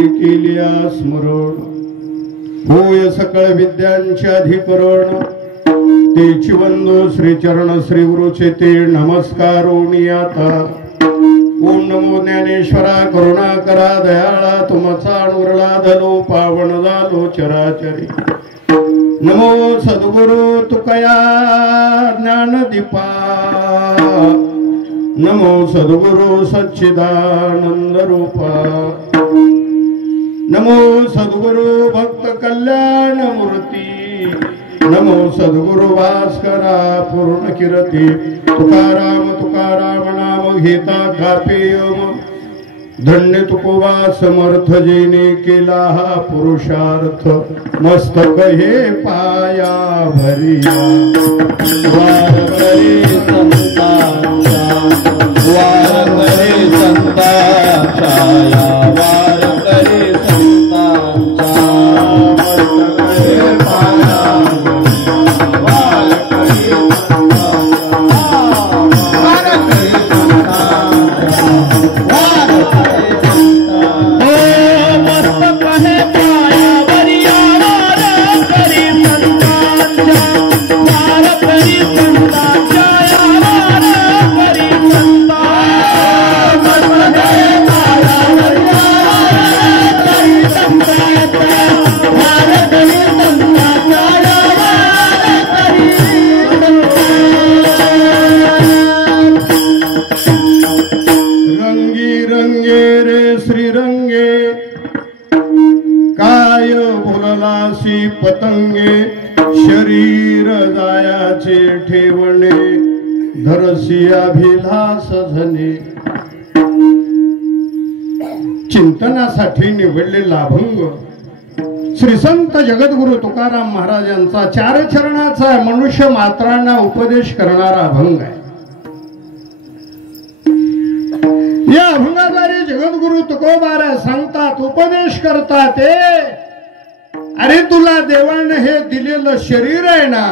केलिया स्मरण होय सकळ विद्यांचे अधिकरण तेची वंदो श्री चरण श्री गुरुचे ते नमस्कारोनी आता ओम नमो ज्ञानेश्वरा करुणा करा दयाळा तुमचा अनुरला धलो पावन झालो चराचरी नमो सद्गुरु तुकया ज्ञानदीपा नमो सद्गुरु सच्चिदानंद रूपा नमो सद्गुरु भक्त कल्याण मूर्ती नमो सद्गुरु भास्करा पूर्ण कीर्ती तुकाराम तुकाराम नाम घेता कापे धन्य तुकोबा समर्थ जेने केला हा पुरुषार्थ मस्तक हे पाया भरिया वार करे संतांचा वार करे संतांचा वार करे संतांचा मस्तक हे पाया वार करे पतंगे शरीर जायाचे ठेवणे धरसी अभिलाष झने चिंतनासाठी निवडलेला अभंग श्री संत जगद्गुरु तुकाराम महाराज यांचा 4 चरणाचा मनुष्य मात्रांना उपदेश करणारा अभंग आहे। या अभंगाद्वारे जगद्गुरु तुकोबारा सांगतात उपदेश करतात अरे तुला देवाने हे दिलेलं शरीर आहे ना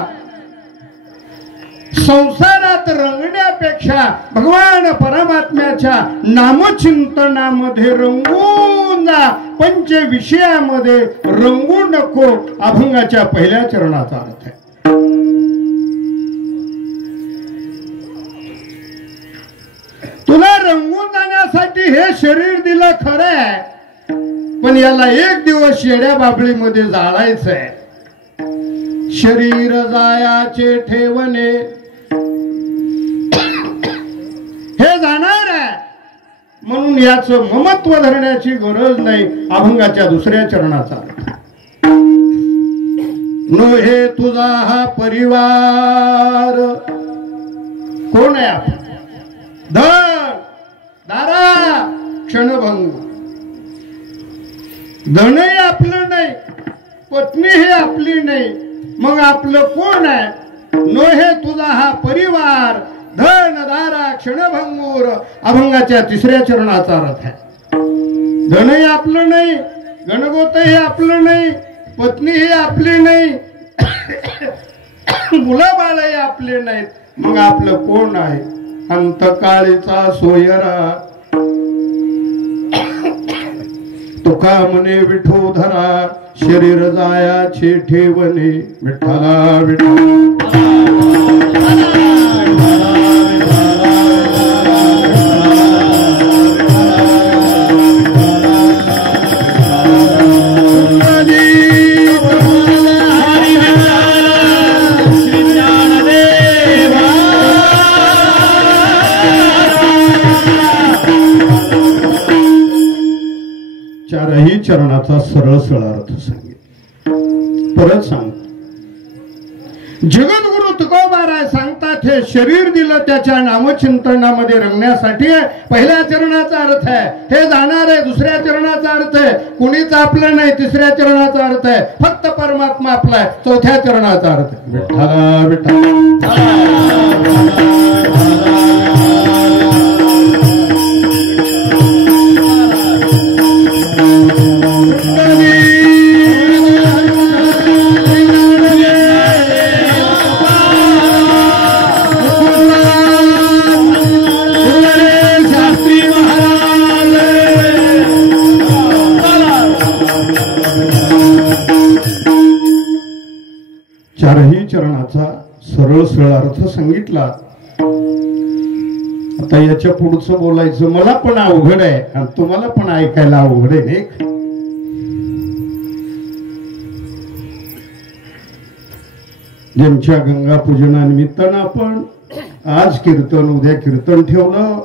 संसारात रंगण्यापेक्षा भगवान परमात्म्याच्या नामचिंतनामध्ये रंगून जा पंच विषयामध्ये रंगू नको अभंगाच्या पहिल्या चरणाचा अर्थ आहे। तुला रंगून जाण्यासाठी हे शरीर दिलं खरं आहे पण याला एक दिवस येड्या बाबळीमध्ये जाळायचंय। शरीर जायाचे ठेवणे हे जाणार आहे म्हणून याचं ममत्व धरण्याची गरज नाही। अभंगाच्या दुसऱ्या चरणाचा अर्थ नो हे तुझा हा परिवार कोण आहे आपण धन दारा क्षणभंग धनही आपलं नाही पत्नी हे आपली नाही मग आपलं कोण आहे नो हे तुझा हा परिवार धन दारा क्षणभंगूर अभंगाच्या तिसऱ्या चरणाचा अर्थ आहे। धनही आपलं नाही गणगोतही आपलं नाही पत्नी ही आपली नाही मुलं बाळही आपले नाहीत मग आपलं कोण आहे अंतकाळीचा सोयरा तुका म्हणे विठो धरा शरीर जायाचे ठेवणे विठ्ठला विठ्ठला चारही चरणाचा सरळ अर्थ सांगितला। परत सांगतो जगद्गुरु तुकोबाराय सांगतात हे शरीर दिलं त्याच्या नामचिंतनामध्ये रंगण्यासाठी पहिल्या चरणाचा अर्थ आहे हे जाणार आहे। दुसऱ्या चरणाचा अर्थ आहे कुणीच आपलं नाही। तिसऱ्या चरणाचा अर्थ आहे फक्त परमात्मा आपला आहे। चौथ्या चरणाचा अर्थ विठ्ठला विठ्ठला सरळ अर्थ सांगितला. आता याच्या पुढचं बोलायचं मला पण अवघड आहे आणि तुम्हाला पण ऐकायला अवघड आहे नाही. ज्यांच्या गंगा पूजनानिमित्तानं आपण आज कीर्तन उद्या कीर्तन ठेवलं,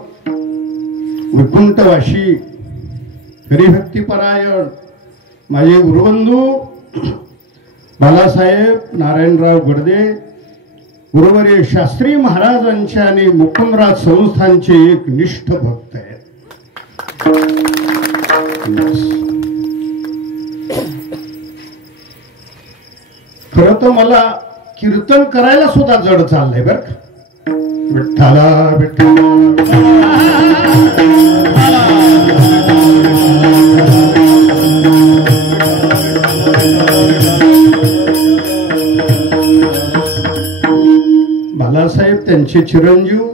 वैकुंठवासी हरिभक्तीपरायण माझे गुरुबंधू बालासाहेब नारायणराव गडदे गुरुवर्य शास्त्री महाराजांचे आणि मुकुंदराज संस्थानचे एक निष्ठ भक्त आहेत. खरं तर मला कीर्तन करायला सुद्धा जड चाललंय बर का. विठ्ठला विठ्ठला बालासाहेब त्यांचे चिरंजीव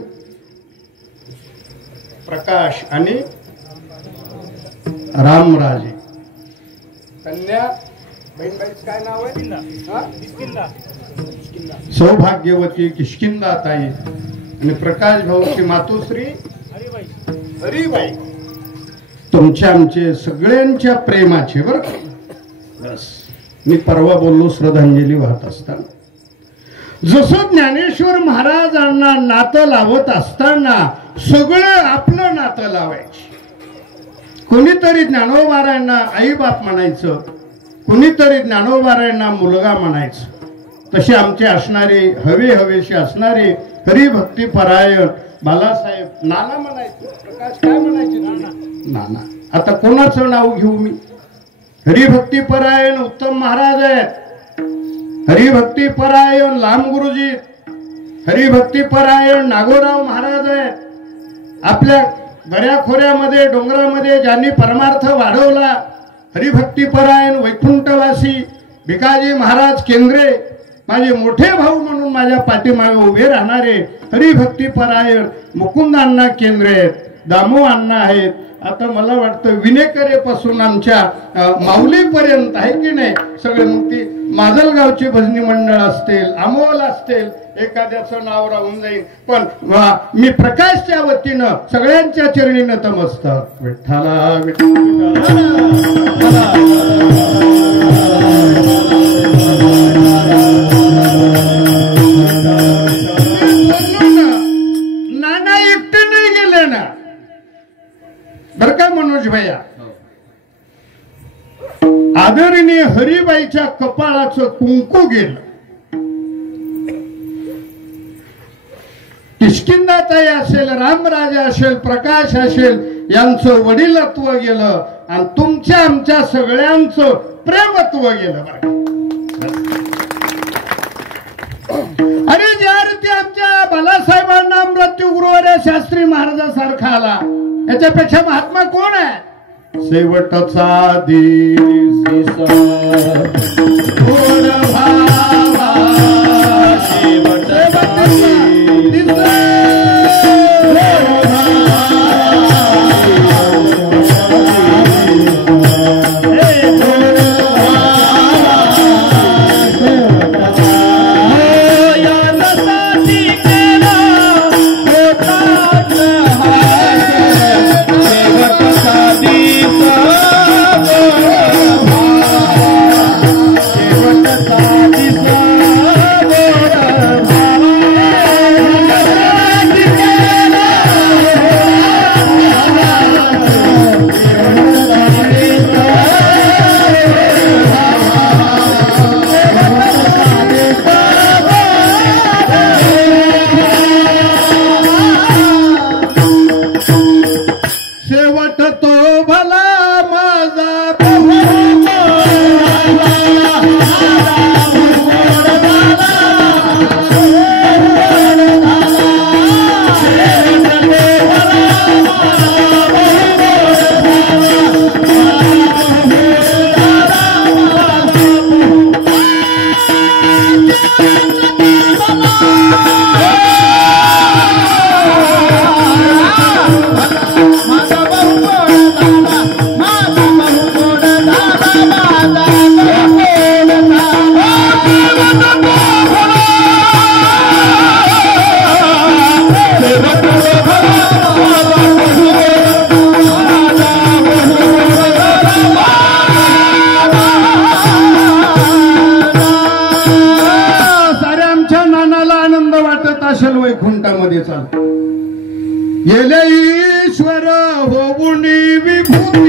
प्रकाश आणि रामराजे कन्या काय नाव आहे सौभाग्यवती किष्किंदा ताई आणि प्रकाश भाऊची मातोश्री हरिबाई. तुमच्या आमचे सगळ्यांच्या प्रेमाचे बर. बस मी परवा बोललो श्रद्धांजली वाहत असताना जसं ज्ञानेश्वर महाराजांना नातं लावत असताना सगळं आपलं नातं लावायचं. कोणीतरी ज्ञानोबारायांना आई बाप म्हणायचं, कोणीतरी ज्ञानोबारायांना मुलगा म्हणायचं. तसे आमचे असणारे हवे हवेशी असणारे हरिभक्ती परायण बालासाहेब नाना म्हणायचे. प्रकाश काय म्हणायचे? नाना. आता कोणाचं नाव घेऊ मी? हरिभक्ती परायण उत्तम महाराज आहेत, हरिभक्ती परायण लांब गुरुजी, हरिभक्ती परायण नागोराव महाराज आहेत. आपल्या दऱ्याखोऱ्यामध्ये डोंगरामध्ये ज्यांनी परमार्थ वाढवला हरिभक्ती परायण वैकुंठवासी भिकाजी महाराज केंद्रे माझे मोठे भाऊ म्हणून माझ्या पाठीमागे उभे राहणारे हरिभक्ती परायण मुकुंदांना केंद्रे आहेत, दामो अण्णा आहेत. आता मला वाटतं विनेकरेपासून आमच्या माऊलीपर्यंत आहे की नाही सगळे. मग ती माजलगावची भजनी मंडळ असतील, अमोल असतील, एखाद्याचं नाव राहून जाईल. पण मी प्रकाशच्या वतीनं सगळ्यांच्या चरणी नतमस्तक. विठ्ठला विठ्ठला नाना एकटे नाही गेले ना बर का मनोज भैया. आदरणीय हरिबाईच्या कपाळाचं कुंकू गेलं, किष्किंदाताई असेल, रामराजा असेल, प्रकाश असेल, यांचं वडिलत्व गेलं आणि तुमच्या आमच्या सगळ्यांचं प्रेमत्व गेलं. अरे ज्या रीती आमच्या बालासाहेबांना मृत्यू गुरुवर्य शास्त्री महाराजासारखा आला याच्यापेक्षा महात्मा कोण आहे? शेवटचा दिवस गोड भावा शेवटचा दिवस शेवटचा दिवस साऱ्या आमच्या नानाला आनंद वाटत असेल वैकुंठामध्ये चाल गेले ईश्वर होऊन विभूती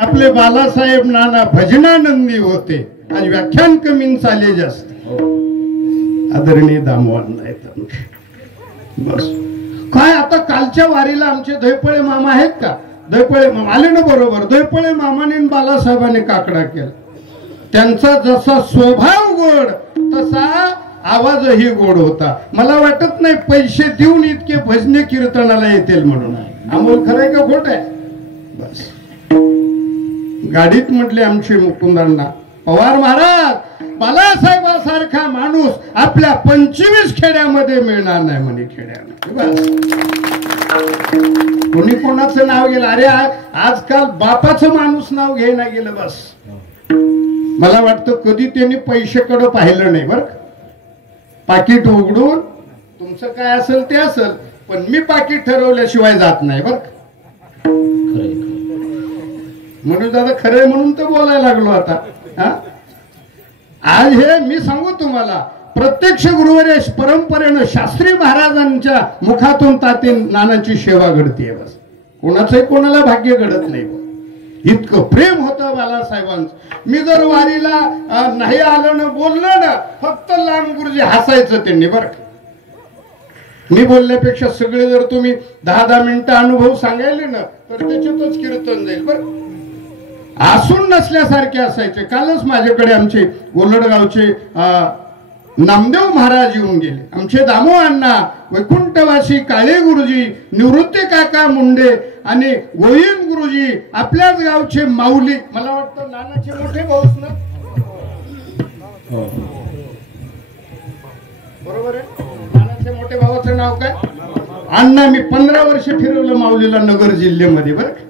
आपले बालासाहेब नाना भजनानंदी होते आज व्याख्यान कमी चाले जास्त आदरणीय दामवान बस काय आता कालच्या वारीला आमचे धैपळे मामा आहेत का धैपळे मामा आले ना बरोबर धैपळे मामाने बालासाहेबांनी काकडा केला त्यांचा जसा स्वभाव गोड तसा आवाजही गोड होता मला वाटत नाही पैसे देऊन इतके भजने कीर्तनाला येतील म्हणून अमोल खरंय का खोट आहे बस गाडीत म्हटले आमचे मुकुंदांना पवार महाराज बालासाहेबासारखा माणूस आपल्या 25 खेड्यामध्ये मिळणार नाही म्हणे खेड्यामध्ये कोणी कोणाचं नाव गेलं अरे आजकाल बापाचं माणूस नाव घेणं गेलं बस मला वाटतं कधी त्यांनी पैशाकडे पाहिलं नाही बर पाकिट उघडून तुमचं काय असेल ते असेल पण मी पाकिट ठरवल्याशिवाय जात नाही बर म्हणून दादा खरंय म्हणून तर बोलायला लागलो आता आज हे मी सांगू तुम्हाला प्रत्यक्ष गुरुवर्य परंपरेनं शास्त्री महाराजांच्या मुखातून तातीन नानाची सेवा घडते बस कोणाचंही कोणाला भाग्य घडत नाही इतकं प्रेम होतं बालासाहेबांचं मी जर वारीला नाही आलं ना बोललो ना फक्त लांब गुरुजी हसायचं त्यांनी बरं मी बोलण्यापेक्षा सगळे जर तुम्ही 10-10 मिनिटं अनुभव सांगायले ना तर त्याच्यातच कीर्तन जाईल बरं आसून नसल्यासारखे असायचे कालच माझ्याकडे आमचे गोलडगावचे नामदेव महाराज येऊन गेले आमचे दामो अण्णा वैकुंठवासी काळे गुरुजी निवृत्ती काका मुंडे आणि गोविंद गुरुजी आपल्याच गावचे माऊली मला वाटतं नानाचे मोठे भाऊच ना बरोबर आहे नानाचे मोठे भावाचं नाव काय अण्णा मी 15 वर्ष फिरवलं माऊलीला नगर जिल्ह्यामध्ये बरं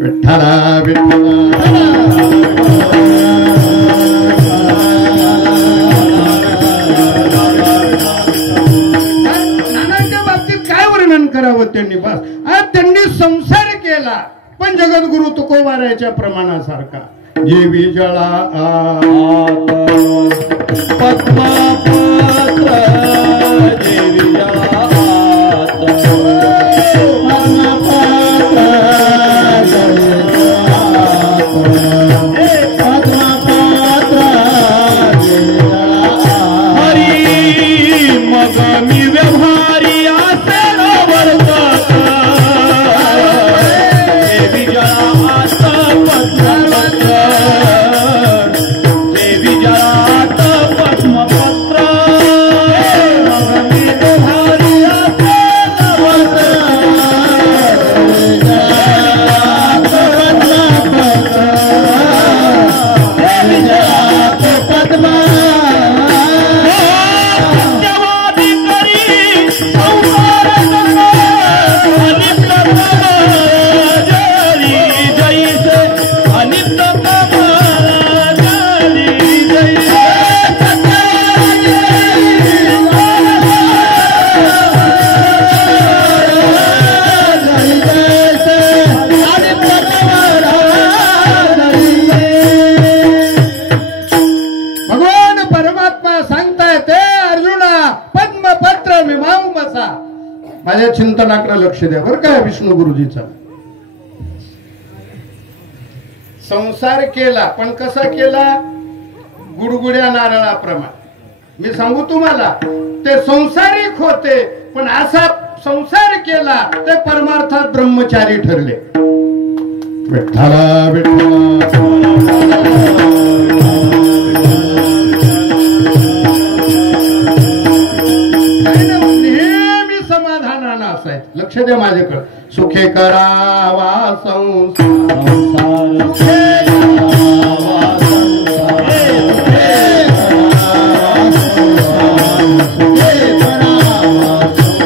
विठ्ठला विठ्ठला नानांच्या बाबतीत काय वर्णन करावं त्यांनी बस आज त्यांनी संसार केला पण जगद्गुरु तुकोबाराच्या प्रमाणासारखा जेवी जळा पद्मपत्र जेवी जळा माझ्या चिंतनाकडे लक्ष द्या बरं काय विष्णू गुरुजीचा संसार केला पण कसा केला गुडगुड्या नारळाप्रमाणे मी सांगू तुम्हाला ते संसारिक होते पण असा संसार केला ते परमार्थात ब्रह्मचारी ठरले विठ्ठला विठ्ठला करावा संसार सुखे करावा संसार सुखे करावा संसार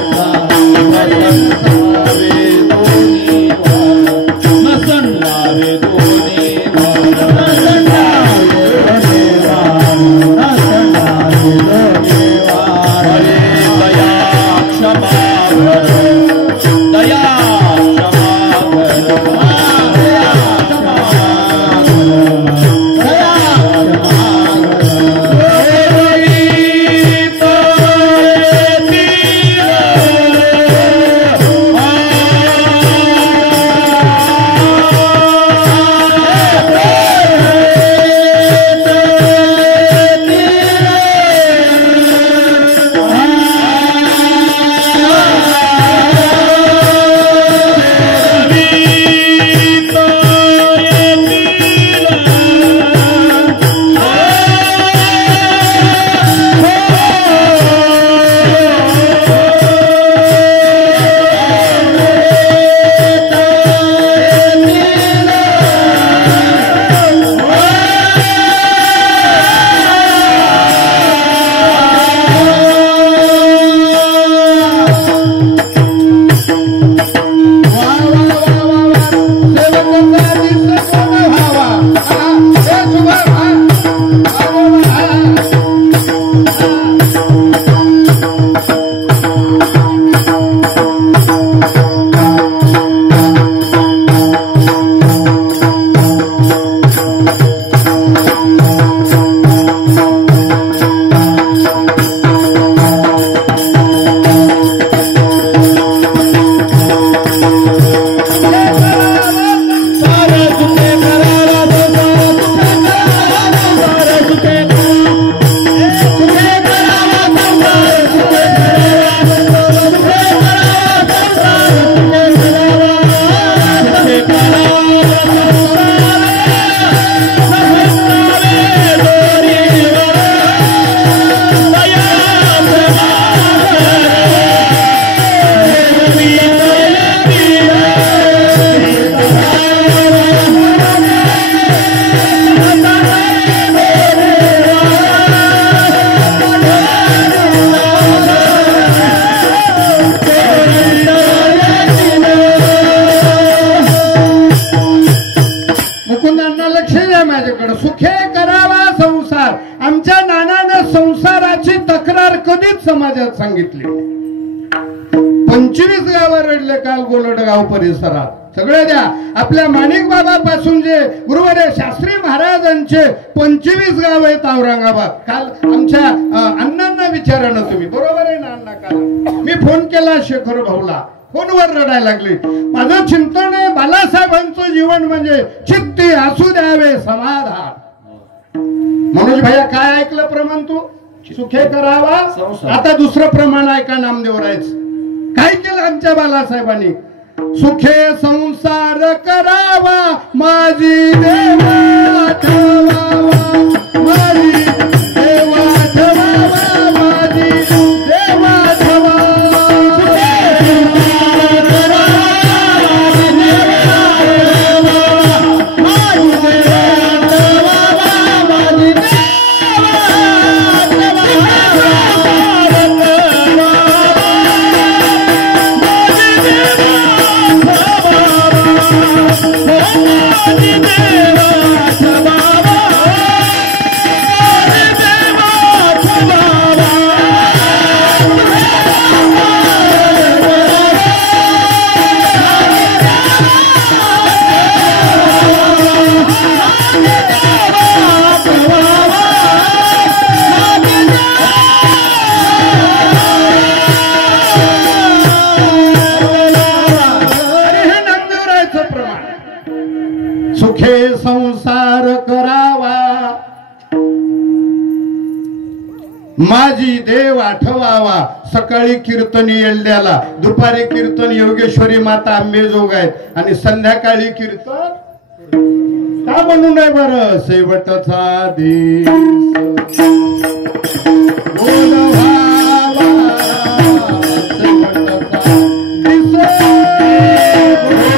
सुखे करावा संसार. आमच्या नानानं संसाराची तक्रार कधीच समाजात सांगितली. 25 गावं रडले काल गोलडगाव परिसरात. सगळे द्या आपल्या माणिक बाबा पासून जे गुरुवर्य शास्त्री महाराजांचे 25 गाव आहेत औरंगाबाद. काल आमच्या अण्णांना विचारा ना तुम्ही, बरोबर आहे ना अण्णा? काल मी फोन केला शेखर भाऊला, फोनवर रडायला लागली. माझं चिंतन आहे बालासाहेबांचं जीवन म्हणजे चित्ती असू द्यावे समाधान. मनोज भैया काय ऐकलं प्रमाण? तू सुखे करावा. आता दुसरं प्रमाण ऐका नामदेवरायचं. काय केलं आमच्या बालासाहेबांनी? सुखे संसार करावा माझी देवा ठेवावा, माझी देवा ठेवावा, माझी देवा माझी देव आठवावा. सकाळी कीर्तन येल्ड्याला, दुपारी कीर्तन योगेश्वरी माता आंबेजोग आहेत आणि संध्याकाळी कीर्तन का म्हणून आहे बरं? शेवटचा दिवस बोलवावा, शेवटचा दिवस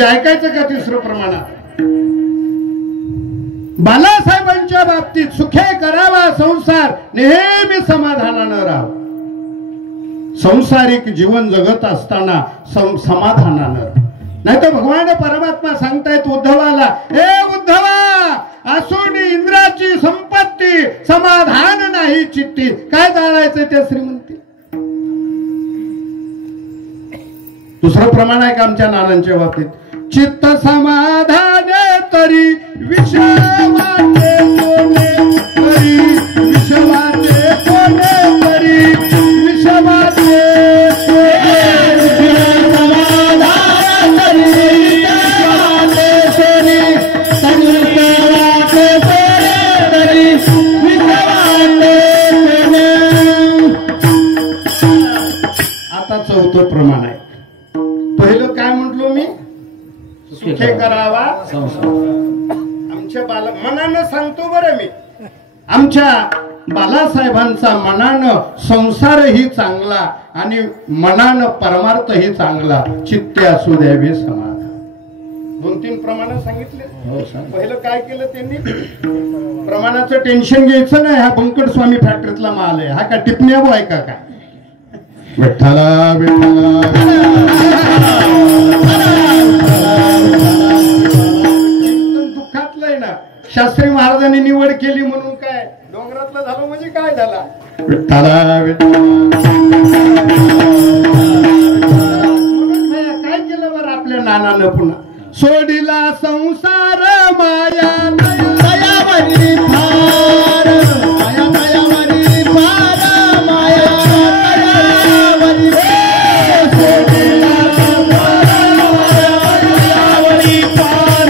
ऐकायचं का तिसरं प्रमाणात बालासाहेबांच्या बाबतीत सुखे करावा संसार नेहमी समाधानानं राहावं. संसारिक जीवन जगत असताना समाधानानं नाही तर भगवान परमात्मा सांगतायत उद्धवाला, हे उद्धवा असून इंद्राची संपत्ती समाधान नाही चित्ती, काय जाणायचं त्या श्रीमंती. दुसरं प्रमाण आहे का आमच्या नानांच्या बाबतीत, चित्त समाधाने तरी विषवाचे कोणे तरी, विषवाचे कोणे तरी, विषवाचे समाधान तरी, विषवाचे तरी, विषवाचे तरी, विषवाचे कोणे. आता चौथं प्रमाण आहे. पहिलं काय म्हटलो मी, सुखे करावा आमच्या मनानं सांगतो बरं मी, आमच्या बालासाहेबांचा मनानं संसारही चांगला आणि मनानं परमार्थही चांगला, चित्ते असू द्यावे समाधान. 2-3 प्रमाण सांगितले. पहिलं काय केलं त्यांनी, प्रमाणाचं टेन्शन घ्यायचं नाही. हा बंकट स्वामी फॅक्टरीतला माल आहे, हा का टिपण्या आहे का काय, विठ्ठला विठ्ठला दुःखातलंय ना. शास्त्री महाराजांनी निवड केली म्हणून काय डोंगरातलं झालं म्हणजे काय झाला, विठ्ठला विठ्ठला. म्हणून काय केलं बरं आपल्या नानानं, पुन्हा सोडिला संसार माया दयावरी फार, माया दयावरी फार, माया दयावरी सोडिला दयावरी फार,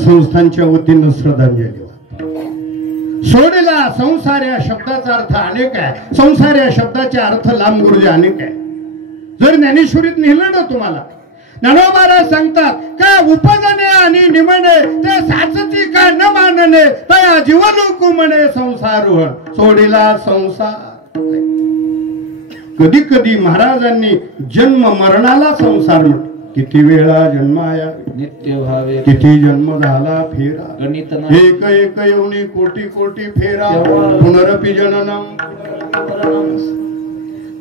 संस्थांच्या वतीनं श्रद्धांजली. सोडला संसार या शब्दाचा अर्थ अनेक आहे, संसार या शब्दाचे अर्थ लांब गुरुजी अनेक आहे. जर ज्ञानेश्वरीत लिहिलं ना तुम्हाला, ज्ञानोबा सांगतात का उपजणे आणि निमणे ते साचती का न मानणे, तया जीवलोक म्हणे संसार सोडला संसार. कधी कधी महाराजांनी जन्म मरणाला संसार म्हटलं. किती वेळा जन्माया नित्य भावे, किती जन्म झाला फेरा, गणित एक एक येऊनी कोटी कोटी फेरा, पुनरपि जननम.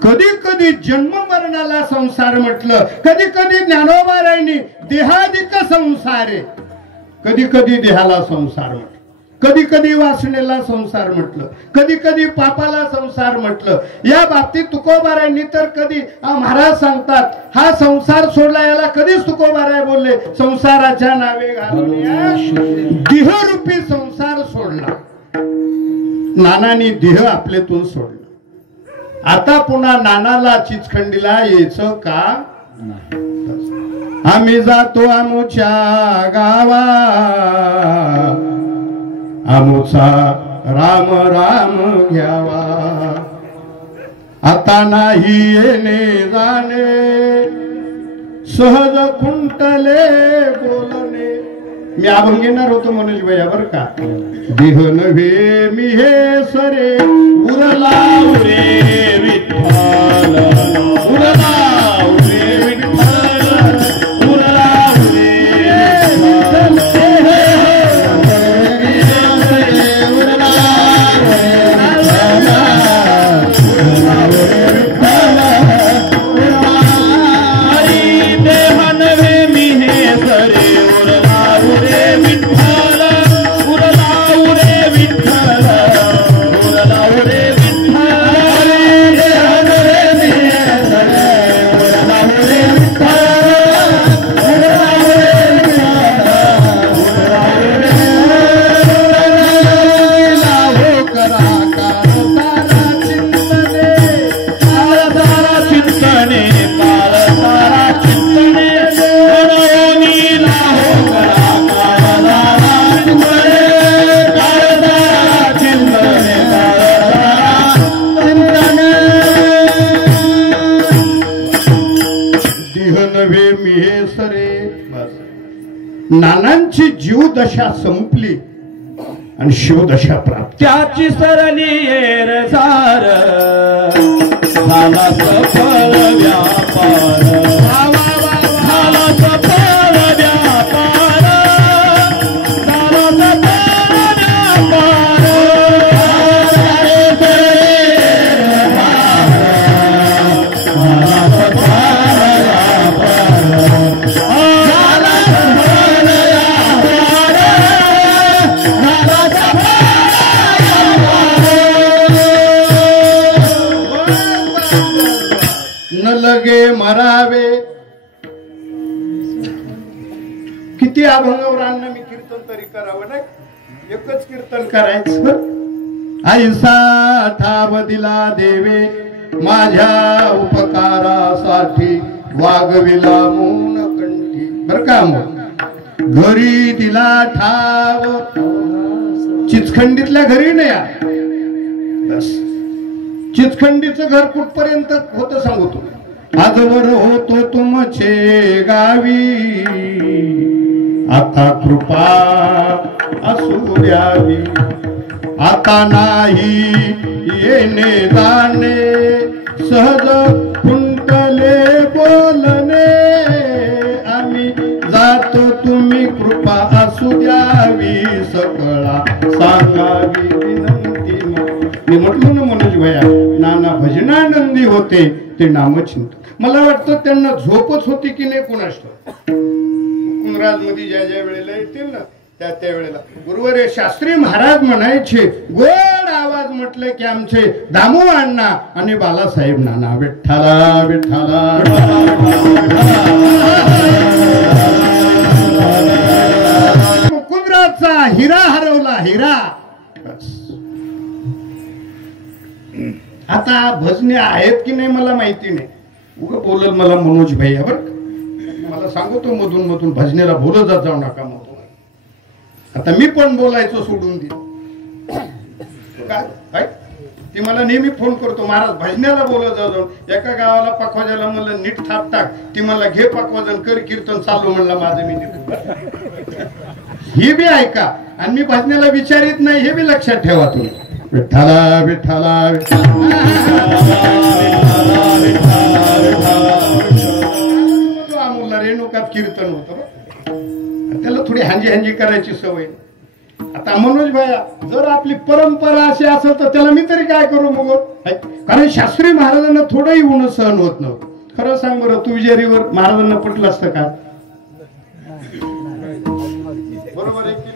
कधी कधी जन्म मरणाला संसार म्हटलं, कधी कधी ज्ञानोबारायांनी देहाधिक संसारे, कधी कधी देहाला संसार म्हटलं, कधी कधी वासनेला संसार म्हटलं, कधी कधी पापाला संसार म्हटलं. या बाबतीत तुकोबारायांनी तर कधी महाराज सांगतात हा संसार सोडला, याला कधीच तुकोबाराय बोलले संसाराच्या नावे घालून देहरूपी संसार सोडला. नानांनी देह आपलेतून सोडलं. आता पुन्हा नानाला चिचखंडीला यायचं का, आम्ही जातो आमुच्या गावा, आमुचा राम राम घ्यावा, आता नाही येणे जाणे, सहज कुंटले बोलणे. मी अभंग घेणार होतो मनोज भैया बर का. देह नव्हे मी हे सरे उरला रे विठ्ठल उरला रे विठ्ठल उरला रे विठ्ठल नानांची जीवदशा संपली आणि शिवदशा प्राप्त. त्याची सरली येरसार झाला सफल व्यापार झाला सफल व्यापार झाला सफल व्यापार लगे मरावे. किती अभंगवरांना मी कीर्तन तरी करावं नाही. एकच कीर्तन करायचं. ऐसा ठाव दिला देवे माझ्या उपकारासाठी वागविला मौन कंठी. बर का मग घरी दिला ठाव चिचखंडीतल्या घरी नाही. बस चिचखंडीचं घर कुठपर्यंत होतं सांगतो. आजवर होतो तुमचे गावी आता कृपा असू द्यावी. आता नाही येणे जाणे सहज कुंटले बोलणे. आम्ही जातो तुम्ही कृपा असू द्यावी सकळा सांगावी विनंती. मी म्हटलो ना मनोज भैया नाना भजनानंदी होते ते नामचिंतन. मला वाटतं त्यांना झोपच होती की नाही कुणास ठाऊक. कुंभराज मध्ये ज्या ज्या वेळेला येतील ना त्या त्या वेळेला गुरुवारे शास्त्री महाराज म्हणायचे गोड आवाज म्हटले की आमचे दामू अण्णा आणि बालासाहेब नाना विठ्ठला विठ्ठला. कुंभराजचा हिरा हरवला हिरा. आता भजने आहेत की नाही मला माहिती नाही. उगा बोलल मला मनोज भैया बर मला सांगतो मधून मधून भजनेला बोलत जाऊ नका. मधून आता मी पण बोलायचं सोडून दिलं काय. ती मला नेहमी फोन करतो महाराज भजनेला बोलत जाऊ. एका गावाला पखवाजाला म्हणलं नीट थाप टाक. ती मला घे पखवाजन कर कीर्तन चालू म्हणलं माझं मी. ही बी ऐका आणि मी भजनेला विचारित नाही हे बी लक्षात ठेवा तुम्ही. विठ्ठला विठ्ठला आमुला रेणुकात कीर्तन होतं. त्याला थोडी हांजी हांजी करायची सवय. आता मनोज भैया जर आपली परंपरा अशी असेल तर त्याला मी तरी काय करू मग. कारण शास्त्री महाराजांना थोडंही ऊन सहन होत नव्हतं. खरं सांग बरं तू विजेरीवर महाराजांना पटलं असतं का. बरोबर आहे की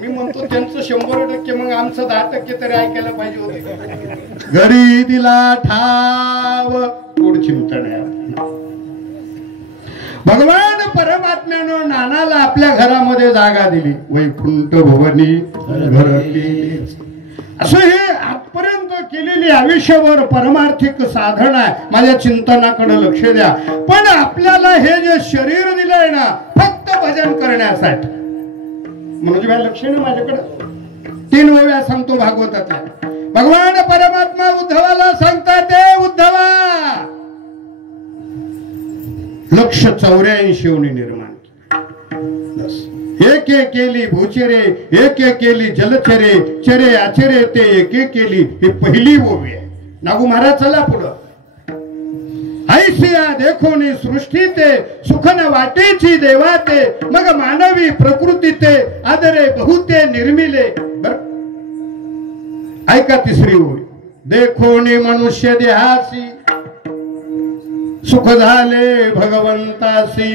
मी म्हणतो त्यांचं 100% मग आमचं 10% तरी ऐकायला पाहिजे होते. घरी दिला ठाव गोड चिंतन आहे. भगवान परमात्म्यानं नानाला आपल्या घरामध्ये जागा दिली. वैकुंठ भवनी घर असं हे आजपर्यंत केलेली आयुष्यभर परमार्थिक साधन आहे. माझ्या चिंतनाकडे लक्ष द्या. पण आपल्याला हे जे शरीर दिलंय ना फक्त भजन करण्यासाठी. मनोज भाई लक्ष ना माझ्याकडे 3 ओव्या सांगतो भागवतातल्या. भगवान परमात्मा उद्धवाला सांगतात ते उद्धवा 184 निर्माण केली. एक एक केली भूचरे, एक एक केली जलचरे, चरे आचरे ते एक एक केली. ही पहिली ओवी आहे. नागू महाराज चला पुढं. ऐसिया देखोनी सृष्टी ते सुखन वाटेची देवाते, मग मानवी प्रकृती ते आदरे बहुते निर्मिले. बर ऐका तिसरी ओवी. देखोनी मनुष्य देहासी सुख झाले भगवंतासी,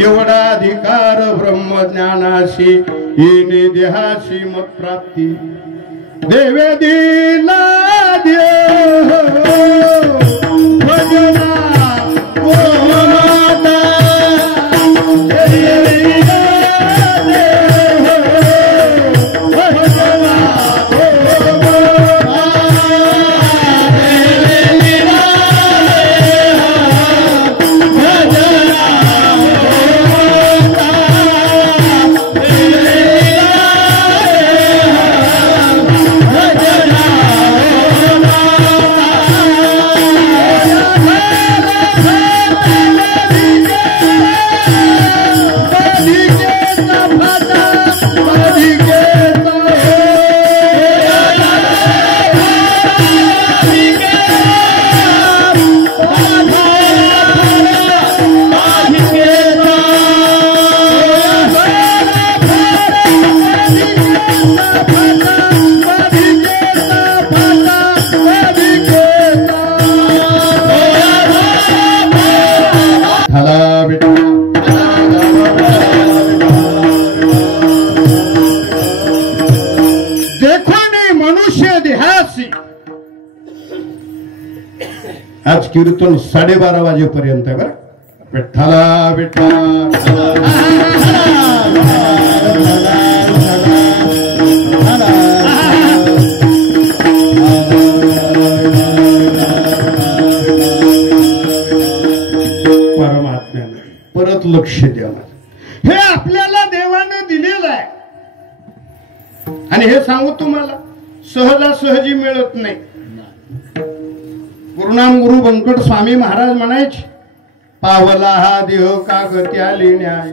एवढा अधिकार ब्रह्मज्ञानाशी, येणे देहाशी मत प्राप्ती. देवे दिला देव भजना माता, आज कीर्तन 12:30 वाजेपर्यंत आहे. बरं विठ्ठला विठ्ठला परमात्म्याने परत लक्ष द्यावं. हे आपल्याला देवाने दिलेलं आहे. आणि हे सांगू तुम्हाला सहजासहजी मिळत नाही. गुरुनाम गुरु व्यंकट स्वामी महाराज म्हणायचे, पावला हा देह का गती आली न्याय,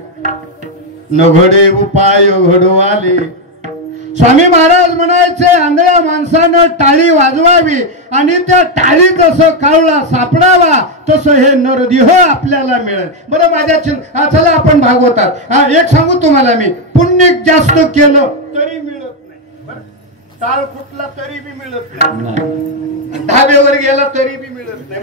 न घडे उपाय घडवाले. स्वामी महाराज म्हणायचे, आंधळ्या माणसानं टाळी वाजवावी आणि त्या टाळी जसं कावळा सापडावा तसं हे नरदेह आपल्याला मिळेल. बरं माझ्या चला आपण भागवतात. एक सांगू तुम्हाला मी, पुण्य जास्त केलं तरी मिळत नाही. टाळ फुटला तरी बी मिळत नाही. धाब्यावर गेला तरी बी मिळत नाही.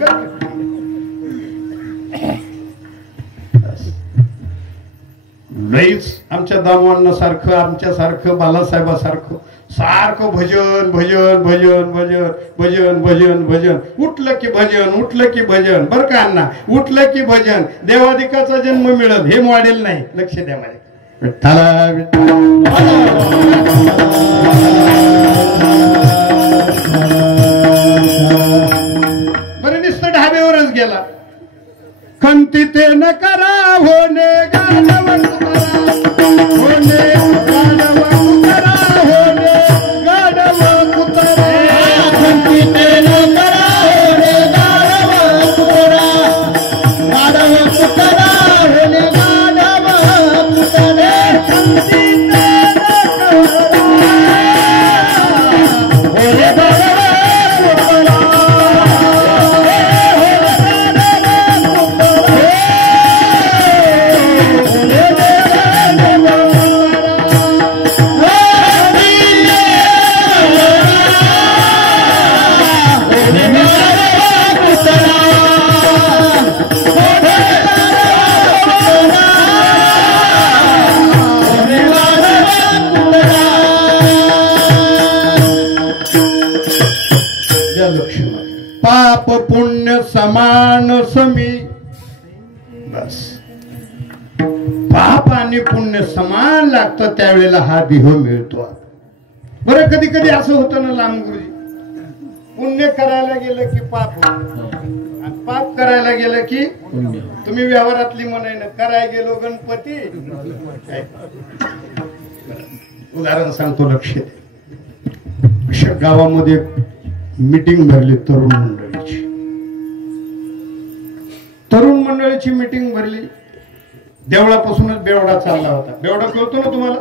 लईच आमच्या दामवांना सारखं, आमच्या सारखं, बालासाहेबासारखं सारखं भजन भजन भजन भजन भजन भजन भजन, उठलं की भजन, उठलं की भजन. बरं का अण्णा, उठलं की भजन. देवाधिकाचा जन्म मिळत हे मॉडेल नाही. लक्ष द्या माझ्या. विठ्ठला बरं नुसतं ढाब्यावरच गेला. खंती ते न करा होणे गाणव होणे गाणव कुतरा होणे गाणव कुतरा. खंती ते न करा होणे गाणव कुतरा गाणव कुतरा होणे गाणव कुतरे. खंती ते न करा पाप पुण्य समान समी. बस पाप आणि पुण्य समान लागतं त्यावेळेला हा देह मिळतो. बरं कधी कधी असं होतं ना लांब गुरुजी, पुण्य करायला गेलं की पाप होतं आणि पाप करायला गेलं की तुम्ही व्यवहारातली म्हणाय ना, करायला गेलो गणपती. उदाहरण सांगतो, लक्ष द्या. अशा गावामध्ये मीटिंग भरली तरुण मंडळीची. तरुण मंडळी मंडळीची मीटिंग भरली. देवळापासूनच बेवडा चालला होता. बेवडा कळतो ना तुम्हाला?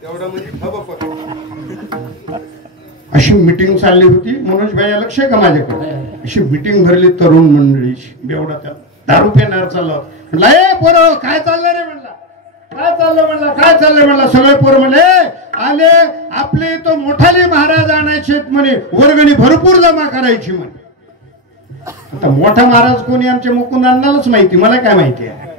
बेवडा म्हणजे खबप. अशी मीटिंग चालली होती. मनोज भाई लक्ष आहे का माझ्याकडे? अशी मीटिंग भरली तरुण मंडळीची. बेवडा त्या दारू पिणार चालला. म्हणला ए पोरं काय चाललंय रे? म्हणला काय चाललं? म्हणला काय चाललंय? म्हणला सगळे पोरं म्हणले आले आपले तो मोठाले महाराज आणायचे म्हणे, वर्गणी भरपूर जमा करायची म्हणे. आता मोठा महाराज कोणी? आमच्या मुकुंद अण्णालाच माहिती, मला काय माहिती आहे.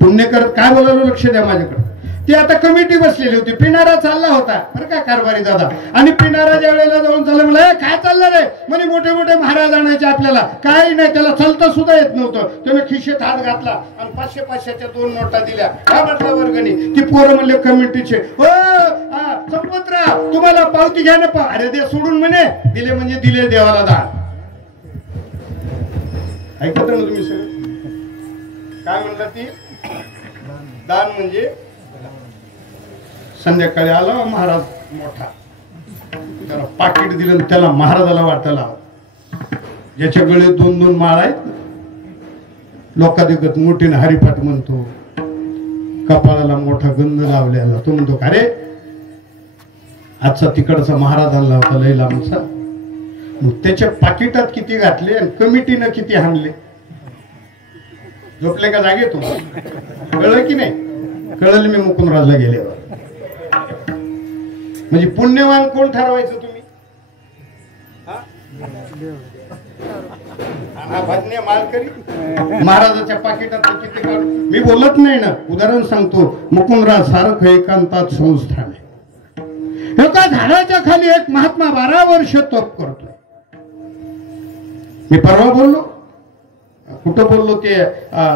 पुण्य करत काय बोलायला लक्ष द्या माझ्याकडे. ती आता कमिटी बसलेली होती. पिणारा चालला होता बरं का कारभारी दादा. आणि पिणारा ज्या वेळेला जाऊन चाललं म्हणलं काय चाललं रे? म्हणे मोठे मोठे महाराज आणायचे आपल्याला. काही नाही, त्याला चालता सुद्धा येत नव्हतं. त्याने खिशेत हात घातला आणि 500-500च्या 2 नोटा दिल्या. काय म्हटलं वर्गणी? ती पोरं म्हणले कमिटीचे, हो संपतराव तुम्हाला पावती घ्या ना. अरे दे सोडून म्हणे. दिले म्हणजे दिले, देवाला दान. ऐकत ना तुम्ही सगळं काय म्हणतात? ती दान म्हणजे संध्याकाळी आला महाराज मोठा, त्याला पाकिट दिलं. त्याला महाराजाला वाटायला ज्याच्या गळे 2-2 माळ आहेत, लोकाधिकत मोठीने हरिपाठ म्हणतो, कपाळाला मोठा गंध लावलेला. तो म्हणतो का रे आजचा तिकडचा महाराज आणला होता लय लांबचा. मग त्याच्या पाकिटात किती घातले आणि कमिटीनं किती हाणले? झोपले का जागे? तो कळलं की नाही? कळलं मी मुकुंदराजला गेल्यावर. म्हणजे पुण्यवान कोण ठरवायचं तुम्ही? महाराजाच्या पाकिटात किती काढू? मी बोलत नाही ना, उदाहरण सांगतो. मुकुंदराज सारखं एकांतात संस्थान आहे. एका झाडाच्या खाली एक महात्मा 12 वर्ष तप करतोय. मी परवा बोललो, कुठं बोललो? ते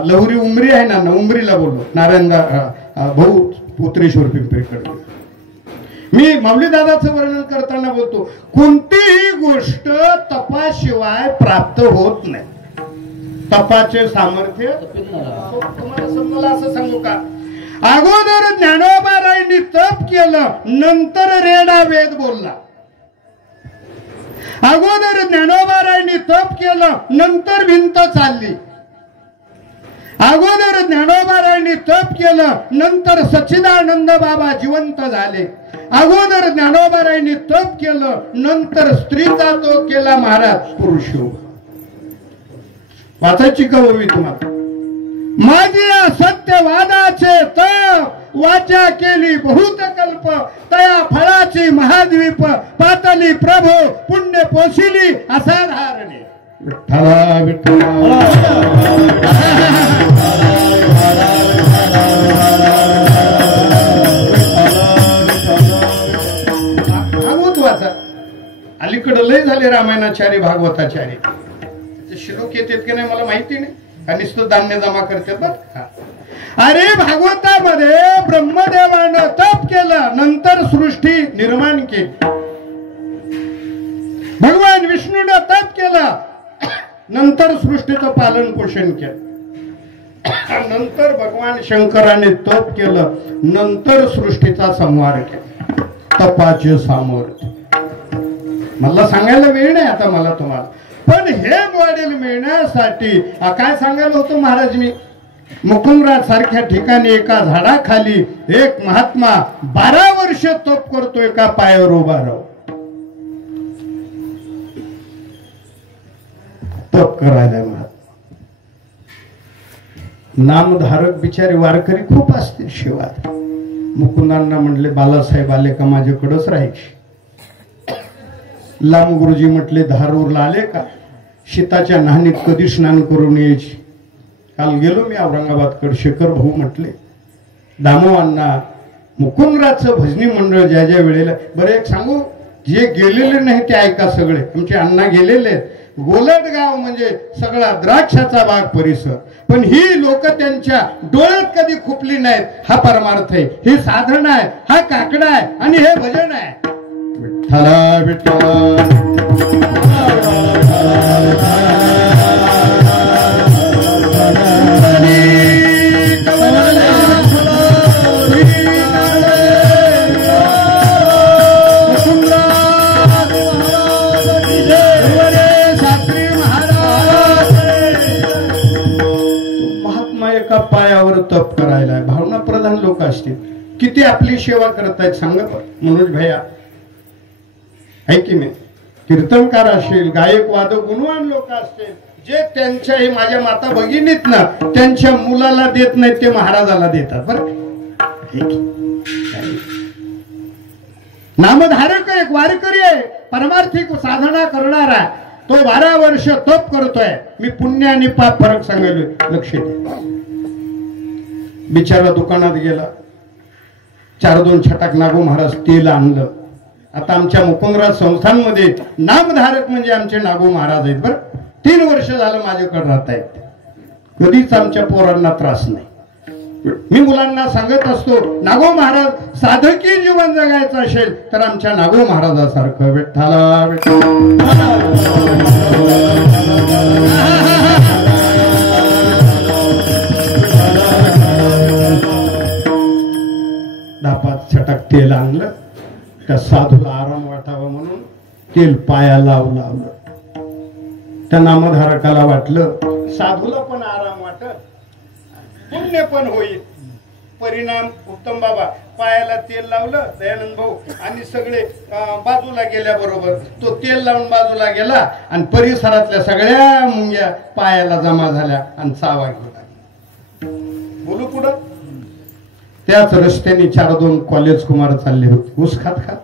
लहुरी उमरी आहे ना, उमरीला बोललो. नारायणदा भाऊ पुत्रेश्वर पिंपरीकडे. मी माऊली दादाचं वर्णन करताना बोलतो, कोणतीही गोष्ट तपाशिवाय प्राप्त होत नाही. तपाचे सामर्थ्य तुम्हाला समजलं असं सांगू का? अगोदर ज्ञानोबारायांनी तप केलं, नंतर रेडा वेद बोलला. अगोदर ज्ञानोबारायांनी तप केलं, नंतर भिंत चालली. अगोदर ज्ञानोबारायांनी तप केलं, नंतर सच्चिदानंद बाबा जिवंत झाले. अगोदर ज्ञानोबारायांनी तप केलं, नंतर स्त्रीचा तो केला महाराज पुरुष. वाचायची का ओवी तुम्हाला? माझी सत्यवादाचे तप वाचा केली बहुत कल्प, तया फळाची महाद्वीप पातली प्रभो पुण्य पोशिली असाधारणे. विठ्ठला विठ्ठला भागवत वाचा. अलीकडे लय झाले रामायणाचार्य भागवताचार्य. श्लोक येतात की नाही मला माहिती नाही. आणि नुसतं धान्य जमा करतात बघ. अरे भागवतामध्ये ब्रह्मदेवानं तप केलं, नंतर सृष्टी निर्माण केली. भगवान विष्णूने तप केलं, नंतर सृष्टीचं पालन पोषण केलं. नंतर भगवान शंकराने तप केलं, नंतर सृष्टीचा संहार केला. तपाचे सामर्थ्य मला सांगायला वेळ नाही आता मला तुम्हाला. पण हे मॉडेल मिळण्यासाठी काय सांगायला होतं महाराज मी? मुकुंदराज सारख्या ठिकाणी एका झाडाखाली एक महात्मा 12 वर्ष तप करतो एका पायावर उभा राहून. तप करायला महात्मा. नामधारक बिचारे वारकरी खूप असते शिवाय. मुकुंदांना म्हणले बालासाहेब आले का माझ्याकडेच राहायचे. लांब गुरुजी म्हटले धारूरला आले का? शीताच्या नाहनीत कधी स्नान करून यायची. काल गेलो मी औरंगाबादकडे. शेखर भाऊ म्हटले दामोवांना मुकुंदराचं भजनी मंडळ ज्या ज्या वेळेला. बरं एक सांगू, जे गेलेले नाही ते ऐका सगळे. आमचे अण्णा गेलेले आहेत. गोलटगाव म्हणजे सगळा द्राक्षाचा बाग परिसर. पण ही लोक त्यांच्या डोळ्यात कधी खुपली नाहीत. हा परमार्थ आहे, हे साधन आहे, हा काकडा आहे आणि हे भजन आहे. विठ्ठला विठ्ठला एका पायावर तप करायला भावना प्रधान लोक असतील किती आपली सेवा करतायत सांगा मनोज भैया आहे की नाही कीर्तनकार असेल गायक वादक गुणवान लोक असतील जे त्यांच्या हे माझ्या माता भगिनीत ना त्यांच्या मुलाला देत नाहीत ते महाराजाला देतात बरं नामधारक एक वारकरी आहे परमार्थिक साधना करणारा तो 12 वर्ष तप करतोय मी पुण्य आणि पाप फरक सांगायलोय लक्ष दे बिचारा दुकानात गेला 4-2 छटाक नागो महाराज तेल आणलं आता आमच्या मुकुंदराज संस्थांमध्ये नामधारक म्हणजे आमचे नागो महाराज आहेत बरं 3 वर्ष झालं माझ्याकडे राहत आहेत कधीच आमच्या पोरांना त्रास नाही मी मुलांना सांगत असतो नागो महाराज साधकी जीवन जगायचं असेल तर आमच्या नागो महाराजासारखं विठ्ठला धापात छटाक तेल आणलं त्या साधूला आराम वाटावा म्हणून तेल पायाला लावलं त्या नामधारकाला वाटलं साधूला पण आराम वाटत पुण्य पण होईल परिणाम उत्तम बाबा पायाला तेल लावलं दयानंद भाऊ आणि सगळे बाजूला गेल्याबरोबर तो तेल लावून बाजूला गेला आणि परिसरातल्या सगळ्या मुंग्या पायाला जमा झाल्या आणि चावा गेला बोलू पुढं त्याच रस्त्याने 4-2 कॉलेज कुमार चालले होते ऊस खात खात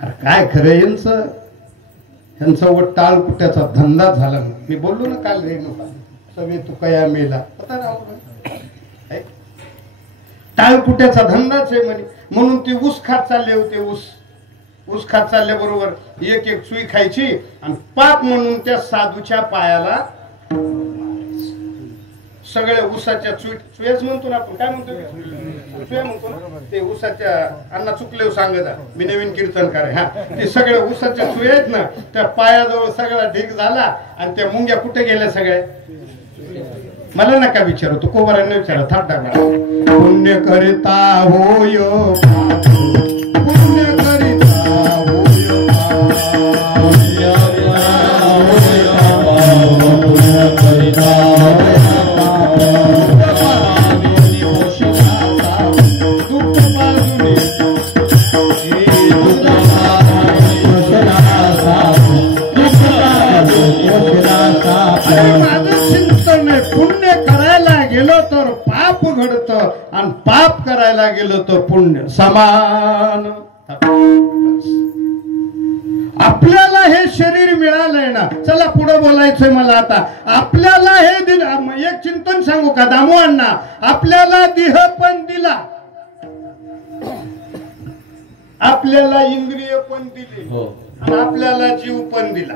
अरे काय खरं यांचं व टाळ कुट्याचा धंदा झाला मी बोललो ना काल रेणुका सगळे तुकया मेला टाळकुट्याचा धंदाच आहे म्हणे म्हणून ते ऊस खात चालले होते ऊस खात चालल्याबरोबर एक सुई खायची आणि पाप म्हणून त्या साधूच्या पायाला सगळ्या ऊसाच्या चुयच म्हणतो ना आपण काय म्हणतो चुया म्हणतो ना ते ऊसाच्या अण्णा चुकले सांगत मी नवीन कीर्तनकार आहे हा ते सगळ्या ऊसाच्या चुया आहेत ना त्या पायाजवळ सगळा ढीक झाला आणि त्या मुंग्या कुठे गेल्या सगळ्या मला नका विचारू तू कोबरांना विचारा थाट टाका पुण्य करिता होय पुण्य करिता पुण्य करायला गेलो तर पाप घडत आणि पाप करायला गेलो तर पुण्य समान आपल्याला हे शरीर मिळालंय ना चला पुढे बोलायचंय मला आता आपल्याला हे दिलं एक चिंतन सांगू का दामू अण्णा आपल्याला देह पण दिला आपल्याला इंद्रिय पण दिली आणि आपल्याला जीव पण दिला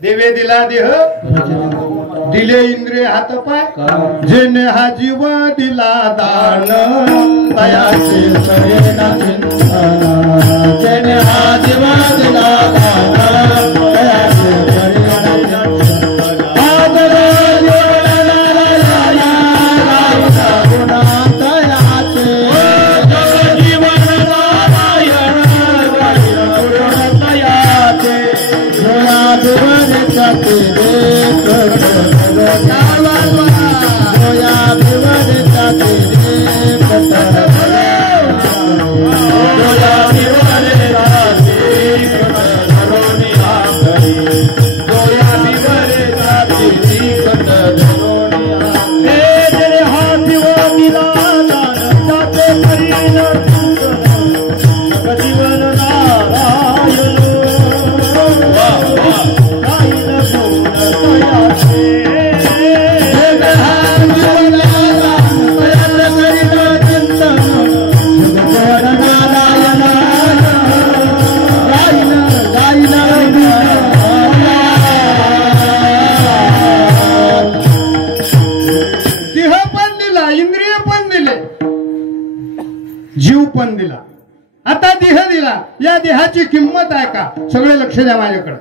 देवे दिला देह दिले इंद्रिय हात पाय जेने हा जीव दिला दान तयाचे जेने हा जीव दिला दान जीव पण दिला आता देह दिला या देहाची किंमत आहे का सगळे लक्ष द्या माझ्याकडे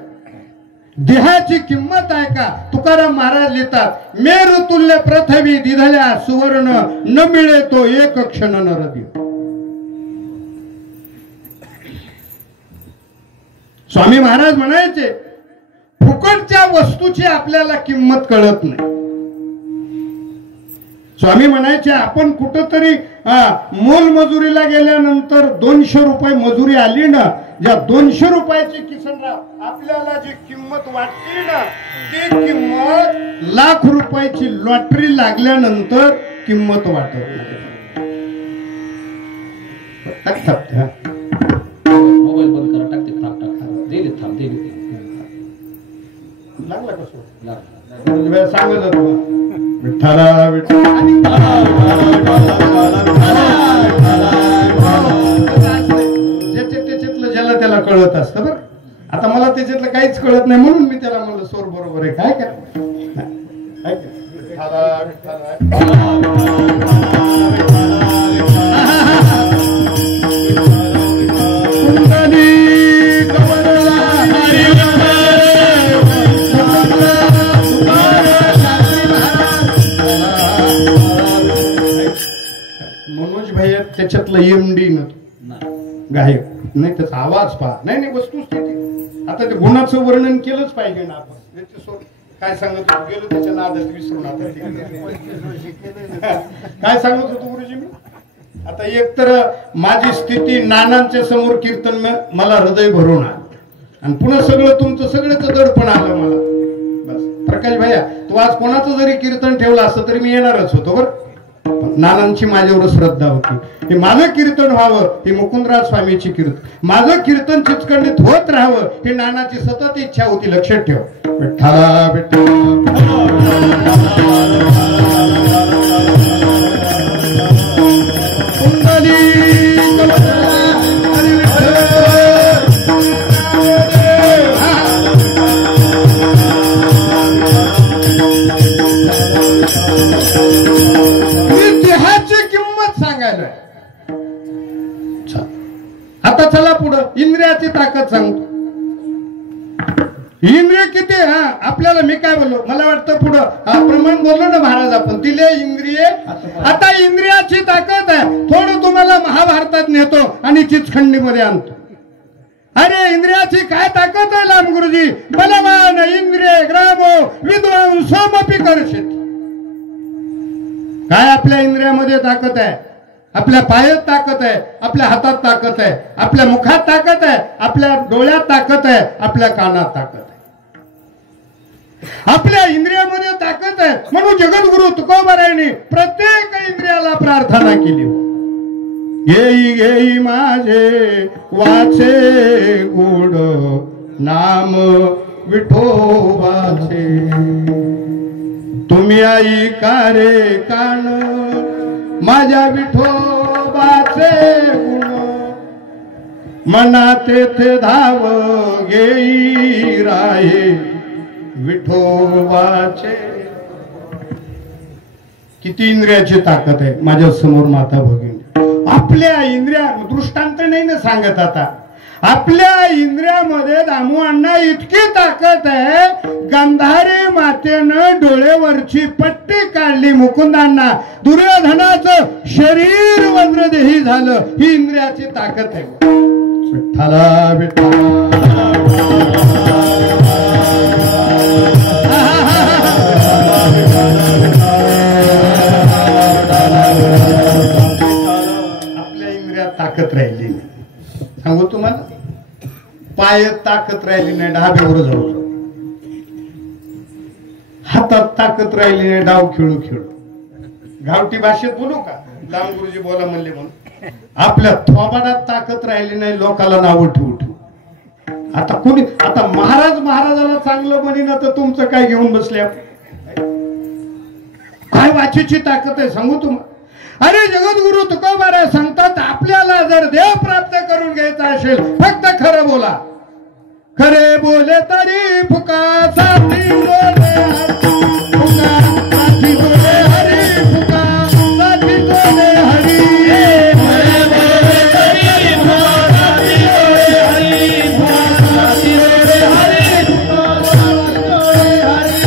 देहाची किंमत आहे का तुकाराम महाराज लिहितात मेरु तुल्य पृथ्वी दिधल्या सुवर्ण न मिळे तो एक क्षण नरदी स्वामी महाराज म्हणायचे फुकटच्या वस्तूची आपल्याला किंमत कळत नाही स्वामी म्हणायचे आपण कुठंतरी मोलमजुरीला गेल्यानंतर 200 रुपये मजुरी आली ना, ज्या 200 रुपयाची किसनराव आपल्याला जी किंमत वाटते ना, ती किंमत लाख रुपयाची लॉटरी लागल्यानंतर किंमत वाटत नाही. मोबाईल बंद करा, टाकते थांब लागला कसं सांगत विठ्ठला त्याच्यातलं ज्याला त्याला कळत असतं बरं. आता मला त्याच्यातलं काहीच कळत नाही म्हणून मी त्याला म्हणलं सोर बरोबर आहे. काय मनोज भैया त्याच्यातलं एमडी न गायक नाही, त्याचा आवाज पहा. नाही वस्तुस्थिती. आता ते गुणाचं वर्णन केलंच पाहिजे ना आपण. काय सांगत होतो गेलो त्याच्या नादात विसरून. आता काय सांगत होतो गुरुजी मी. आता एक तर माझी स्थिती नानांच्या समोर कीर्तन मला हृदय भरून आलं आणि पुन्हा सगळं तुमचं सगळंच दडपण आलं मला. बस प्रकाश भैया तू आज कोणाचं जरी कीर्तन ठेवलं असतं तरी मी येणारच होतो बरं. नानांची माझ्यावर श्रद्धा होती. हे माझं कीर्तन व्हावं ही मुकुंदराज स्वामीची कीर्तन, माझं कीर्तन चिचकंडीत होत राहावं ही नानाची सतत इच्छा होती. लक्षात ठेव. विठ्ठला आता चला पुढं इंद्रियाची ताकद सांगतो. इंद्रिय किती आपल्याला मी काय बोललो मला वाटतं पुढं प्रमाण बोललो ना महाराज आपण दिले इंद्रिये. आता इंद्रियाची ताकद आहे. थोडं तुम्हाला महाभारतात नेतो आणि चिचखंडीमध्ये आणतो. अरे इंद्रियाची काय ताकद आहे लांब गुरुजी. बलवान इंद्रिय ग्रामो विद्वांसोमपि कर्षित. काय आपल्या इंद्रियामध्ये ताकद आहे. आपल्या पायात ताकद आहे, आपल्या हातात ताकद आहे, आपल्या मुखात ताकद आहे, आपल्या डोळ्यात ताकद आहे, आपल्या कानात ताकद आहे. आपल्या इंद्रियामध्ये ताकद आहे. म्हणून जगद्गुरु तुकोबारायांनी प्रत्येक इंद्रियाला प्रार्थना केली. घेई घेई माझे वाचे गुड नाम विठोबाचे. तुम्ही आई कारे कान माझ्या विठोबाचे गुण मना तेथे धाव घेई राये विठोबाचे. किती इंद्रियाची ताकद आहे माझ्या समोर माता भगिनी. आपल्या इंद्रिया दृष्टांत नाही ना सांगत. आता आपल्या इंद्रियामध्ये दामुअण्णा इतकी ताकद आहे. गांधारी मातेनं डोळेवरची पट्टी काढली मुकुंदांना. दुर्योधनाचं शरीर वज्रदेही झालं. ही इंद्रियाची ताकद आहे. विठ्ठला विठ्ठला आपल्या इंद्रियात ताकद राहिली नाही. सांगू तुम्हाला पायात ताकद राहिली नाही. ढाब्यावर जाऊ जाऊ. हातात ताकद राहिली नाही. डाव खेळू खेळू. गावठी भाषेत बोलू का लांब गुरुजी बोला म्हणले म्हणून. आपल्या थोबाडात ताकद राहिली नाही. लोकाला नावं ठेवू ठेवू. आता कोणी आता महाराजाला चांगलं म्हणी ना तर तुमचं काय घेऊन बसले. काय वाचीची ताकद आहे सांगू तुम्हाला. अरे जगद्गुरु तुकोबाराय सांगतात आपल्याला जर देव प्राप्त करून घ्यायचा असेल फक्त खरं बोला. खरे बोले तरी फुका साथी बोले फुका साथी बोले हरी फुका साथी बोले हरी. खरे बोले तरी फुका साथी बोले हरी फुका साथी बोले हरी फुका साथी बोले हरी.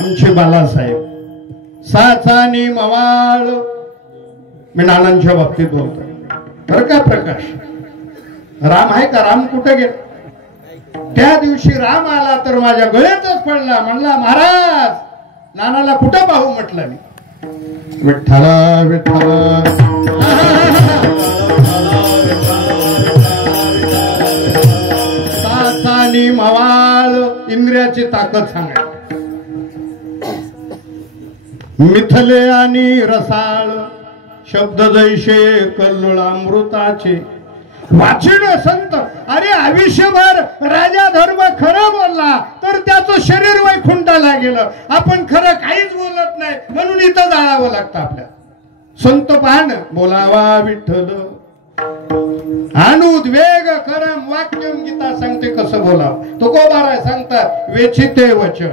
आमचे बालासाहेब साचानी मवाळ. मी नानांच्या बाबतीत बोलतोय बरं का. प्रकाश राम आहे का. राम कुठे गेला. त्या दिवशी राम आला तर माझ्या गळ्यातच पडला. म्हणला महाराज नानाला कुठं पाहू म्हटलं मी. विठ्ठला विठ्ठला सासानी मवाळ इंद्रियाची ताकद सांगा. मिथले आणि रसाळ शब्द जैसे कल्लोळामृताचे वाचिण संत. अरे आयुष्यभर राजा धर्म खरं बोलला तर त्याचं शरीर वैकुंठाला गेलं. आपण खरं काहीच बोलत नाही म्हणून इथं जाळावं लागतं आपल्याला. संत पाहण बोलावा विठ्ठल अनुद्वेग करम वाक्यम गीता सांगते कसं बोलावं. तो कोबारा सांगतात वेचिते वचन.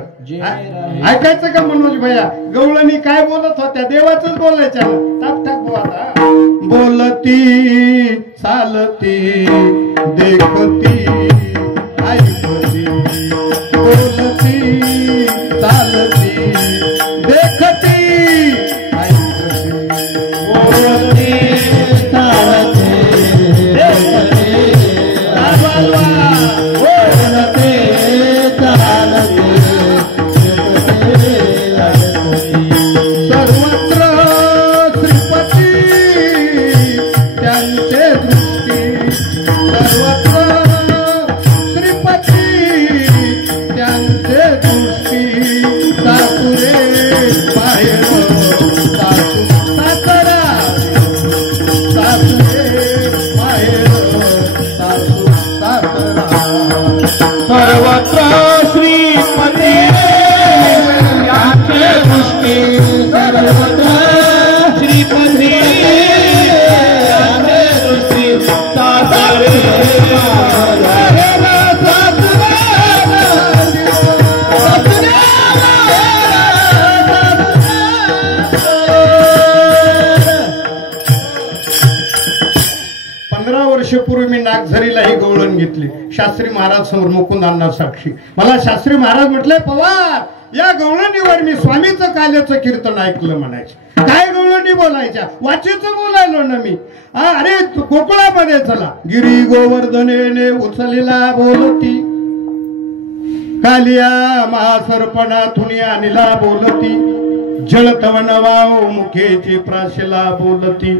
ऐकायचं का मनोज भैया? गवळणी काय बोलत होत्या? देवाचंच बोलायचं. टाक टाक बोला. बोलती चालती देखती ऐकती बोलती चालती देखती ऐकती बोलती चालती सर्वत्र श्रीपती त्यांचे दृष्टी. सर्वत्र श्रीपती त्यांचे दृष्टी. सासुरे बाहेर सासरा सासुरे बाहेर सासू सासरा. सर्वत्र श्रीपती त्यांचे दृष्टी. सर्वत्र श्रीपती त्यांचे दृष्टी. सासरे वर्षपूर्वी मी नागझरीला ही गवळण घेतली. शास्त्री महाराज समोर मुकुंद अण्णा साक्षी. मला शास्त्री महाराज म्हटले पवार या गवळणीवर मी स्वामीचं काल्याचं कीर्तन ऐकलं म्हणायचे. काय गवळणी बोलायच्या? वाचीचं बोलायलो ना मी. अरे कोकणामध्ये चला. गिरी गोवर्धनेने उचलेला बोलती कालिया महासर्पणा थुनिया निला बोलती. जळतवन वाव मुखेची प्राशिला बोलती.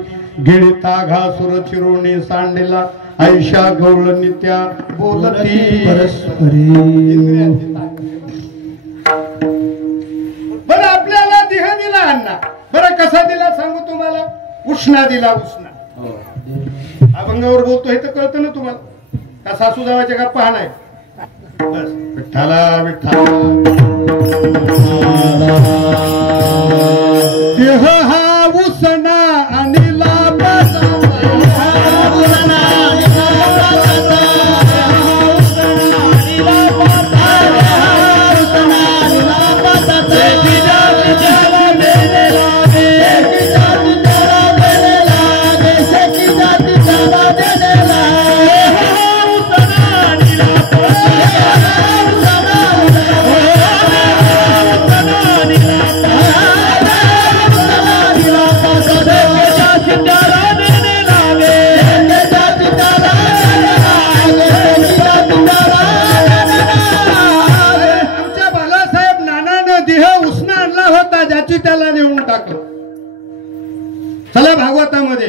गिळता घासुर चिरोणी सांडेला ऐशा गवळणी त्या बोलती परस्परी. बरं आपल्याला देह दिला अण्णा. बरं कसा दिला सांगू तुम्हाला? उष्णा दिला. उष्णा अभंगावर बोलतोय तर कळतं ना तुम्हाला. का सासू जावाच्या गप्पा नाही. बस विठ्ठला विठ्ठला. देह हा उष्णा आणि त्याला देऊन टाकलं. चला भागवतामध्ये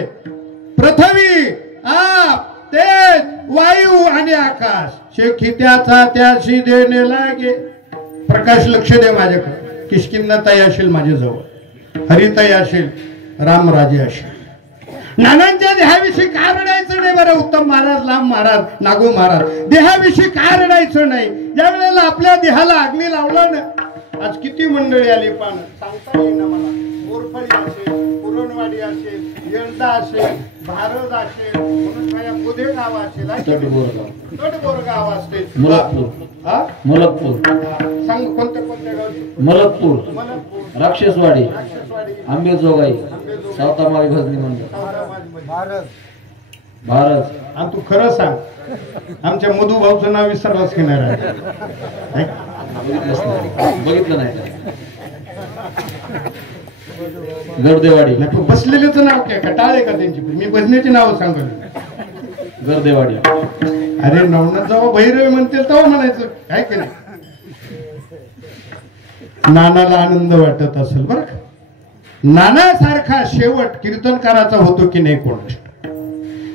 पृथ्वी आप तेज वायू आणि आकाश शेखित्याचा त्याशी देणे लागे. प्रकाश लक्ष दे माझ्याकडे. किष्किंधाताई असेल माझ्याजवळ, हरिताई असेल, रामराजे असेल. नानांच्या देहाविषयी का रडायचं नाही? बरं उत्तम महाराज, लांब महाराज, नागो महाराज देहाविषयी का रडायचं नाही? ज्या वेळेला आपल्या देहाला अग्नी लावला ना. आज किती मंडळी आली पान सांगता येईल ना मला. मोरफळी असेल, पुरणवाडी असेल, येळदा असेल, भारत असेल, म्हणून पुढे गाव असेल, तटबोर गाव असेल, मलकपूर सांग कोणत्या कोणत्या गावचे? मलकपूर, राक्षसवाडी, आंबेजोगाई, सावतामाळी भजनी मंडळ, भारत. आणि तू खरं सांग आमच्या मधू भाऊचं नाव विसरलाच की नाही? बघितलं नाही. गर्देवाडी. तू बसलेलेच नाव काय कटाळे का त्यांची? मी भजनेची नाव सांगतो. गर्देवाडी. अरे नवनाथ जेव्हा भैरवी म्हणतील तेव्हा म्हणायचं काय की नाही. नानाला आनंद वाटत असेल बरं का. नानासारखा शेवट कीर्तनकाराचा होतो की नाही कोण.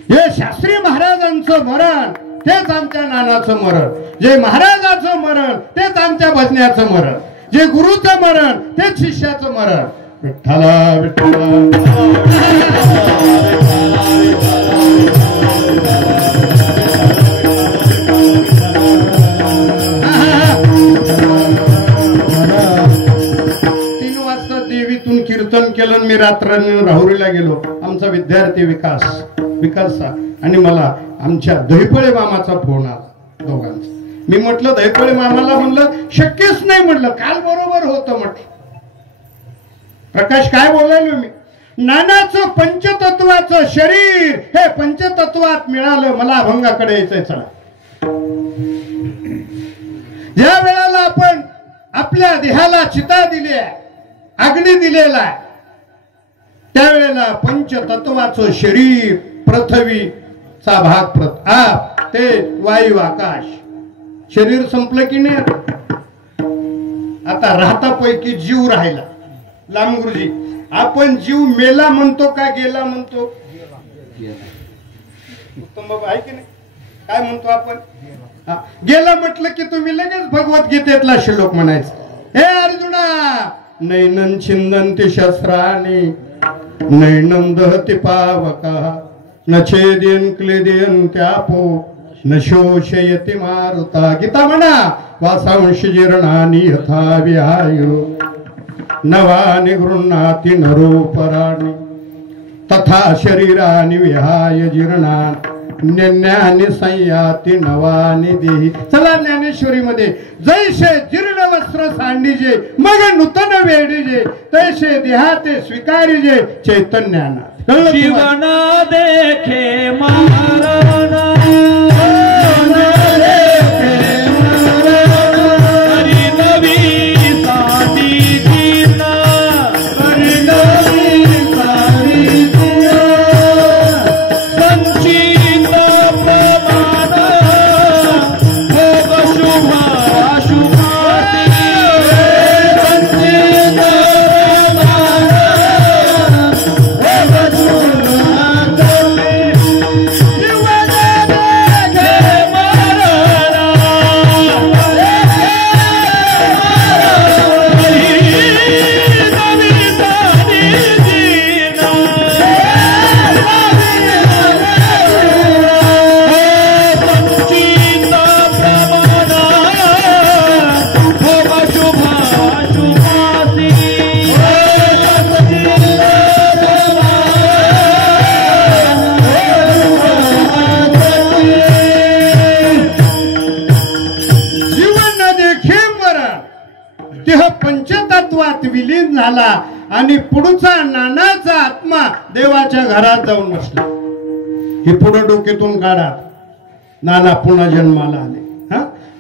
हे शास्त्री महाराजांचं मरण तेच आमच्या नानाचं मरण, जे महाराजाचं मरण तेच आमच्या भजन्याचं मरण, जे गुरुचं मरण तेच शिष्याचं मरण. विठ्ठला विठ्ठला देवीतून कीर्तन केलं. मी रात्राने राहुरीला गेलो. आमचा विद्यार्थी विकास आणि मला आमच्या दहीपळे मामाचा फोन आला दोघांचा. मी म्हटलं दहीपळे मामाला म्हणलं शक्यच नाही, म्हणलं काल बरोबर होतं. म्हटलं प्रकाश काय बोलायलो मी. नानाचं पंचतत्वाचं शरीर हे पंचतत्वात मिळालं. मला अभंगाकडे यायचंय. चला, ज्या वेळेला आपण आपल्या देहाला चिता दिली आहे, अग्नी दिलेला आहे, त्यावेळेला पंचतत्वाचं शरीर पृथ्वीचा भाग ते वायू आकाश शरीर संपलं की नाही. आता राहतापैकी जीव राहिला. लांबगुरुजी, आपण जीव मेला म्हणतो का गेला म्हणतो? उत्तम बाबा आहे की नाही? काय म्हणतो आपण? गेला म्हटलं की तुम्ही लगेच भगवद्गीतेतला श्लोक म्हणायचा. हे अर्जुना, नैनं छिंदन्ति शस्त्राणि नैनं दहति पावकः न छेदयन् क्लेदयन्त्यापो न शोषयति मारुता. गीता म्हणा, वासांशी जीर्णानि यथा विहाय नवानि गृह्णाति नरोपराणि तथा शरीरानि विहाय जीर्णानि ज्ञानी संयाती नवानी देही. चला ज्ञानेश्वरी मध्ये, जैसे जीर्ण वस्त्र सांडीजे मग नूतन वेडीजे तैसे देहाते स्वीकारीजे चैतन्याना. जीवन देखे महाराणा विलीन झाला आणि पुढचा नानाचा आत्मा देवाच्या घरात जाऊन बसला. हे पुढे डोक्यातून काढा. नाना पुन्हा जन्माला आले.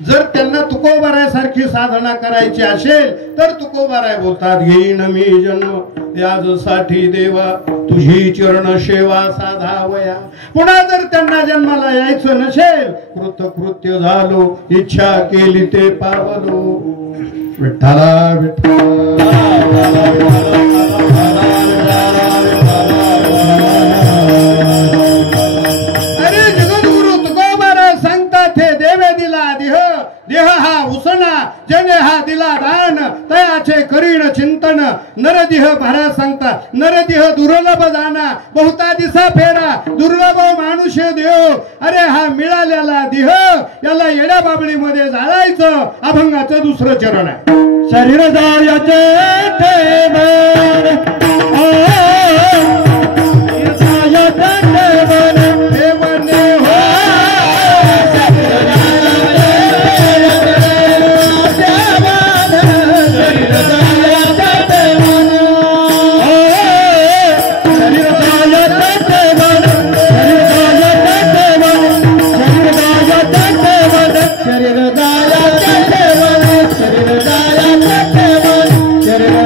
जर त्यांना तुकोबारायसारखी साधना करायची असेल तर तुकोबाराय बोलतात, घेईन मी जन्म याजसाठी देवा तुझी चरण सेवा साधावया. पुन्हा जर त्यांना जन्माला यायचं नसेल, कृतकृत्य झालो इच्छा केली ते पावलो. विठ्ठला विठ्ठला अरे जगद्गुरु तुकोबाराय सांगतात, हे देवे दिला देह, देह हा उसना, जने हा दिला दान, तयाचे करीण चिंतन. नरदेह महाराज सांगतात, नरदेह दुर्लभ जाना, बहुता दिसा फेरा, दुर्लभ मानुष्य देव. अरे हा मिळालेला देह याला येड्या बाबळीमध्ये जाळायचं. अभंगाचं दुसरं चरण आहे. शरीर जायाचे शरीर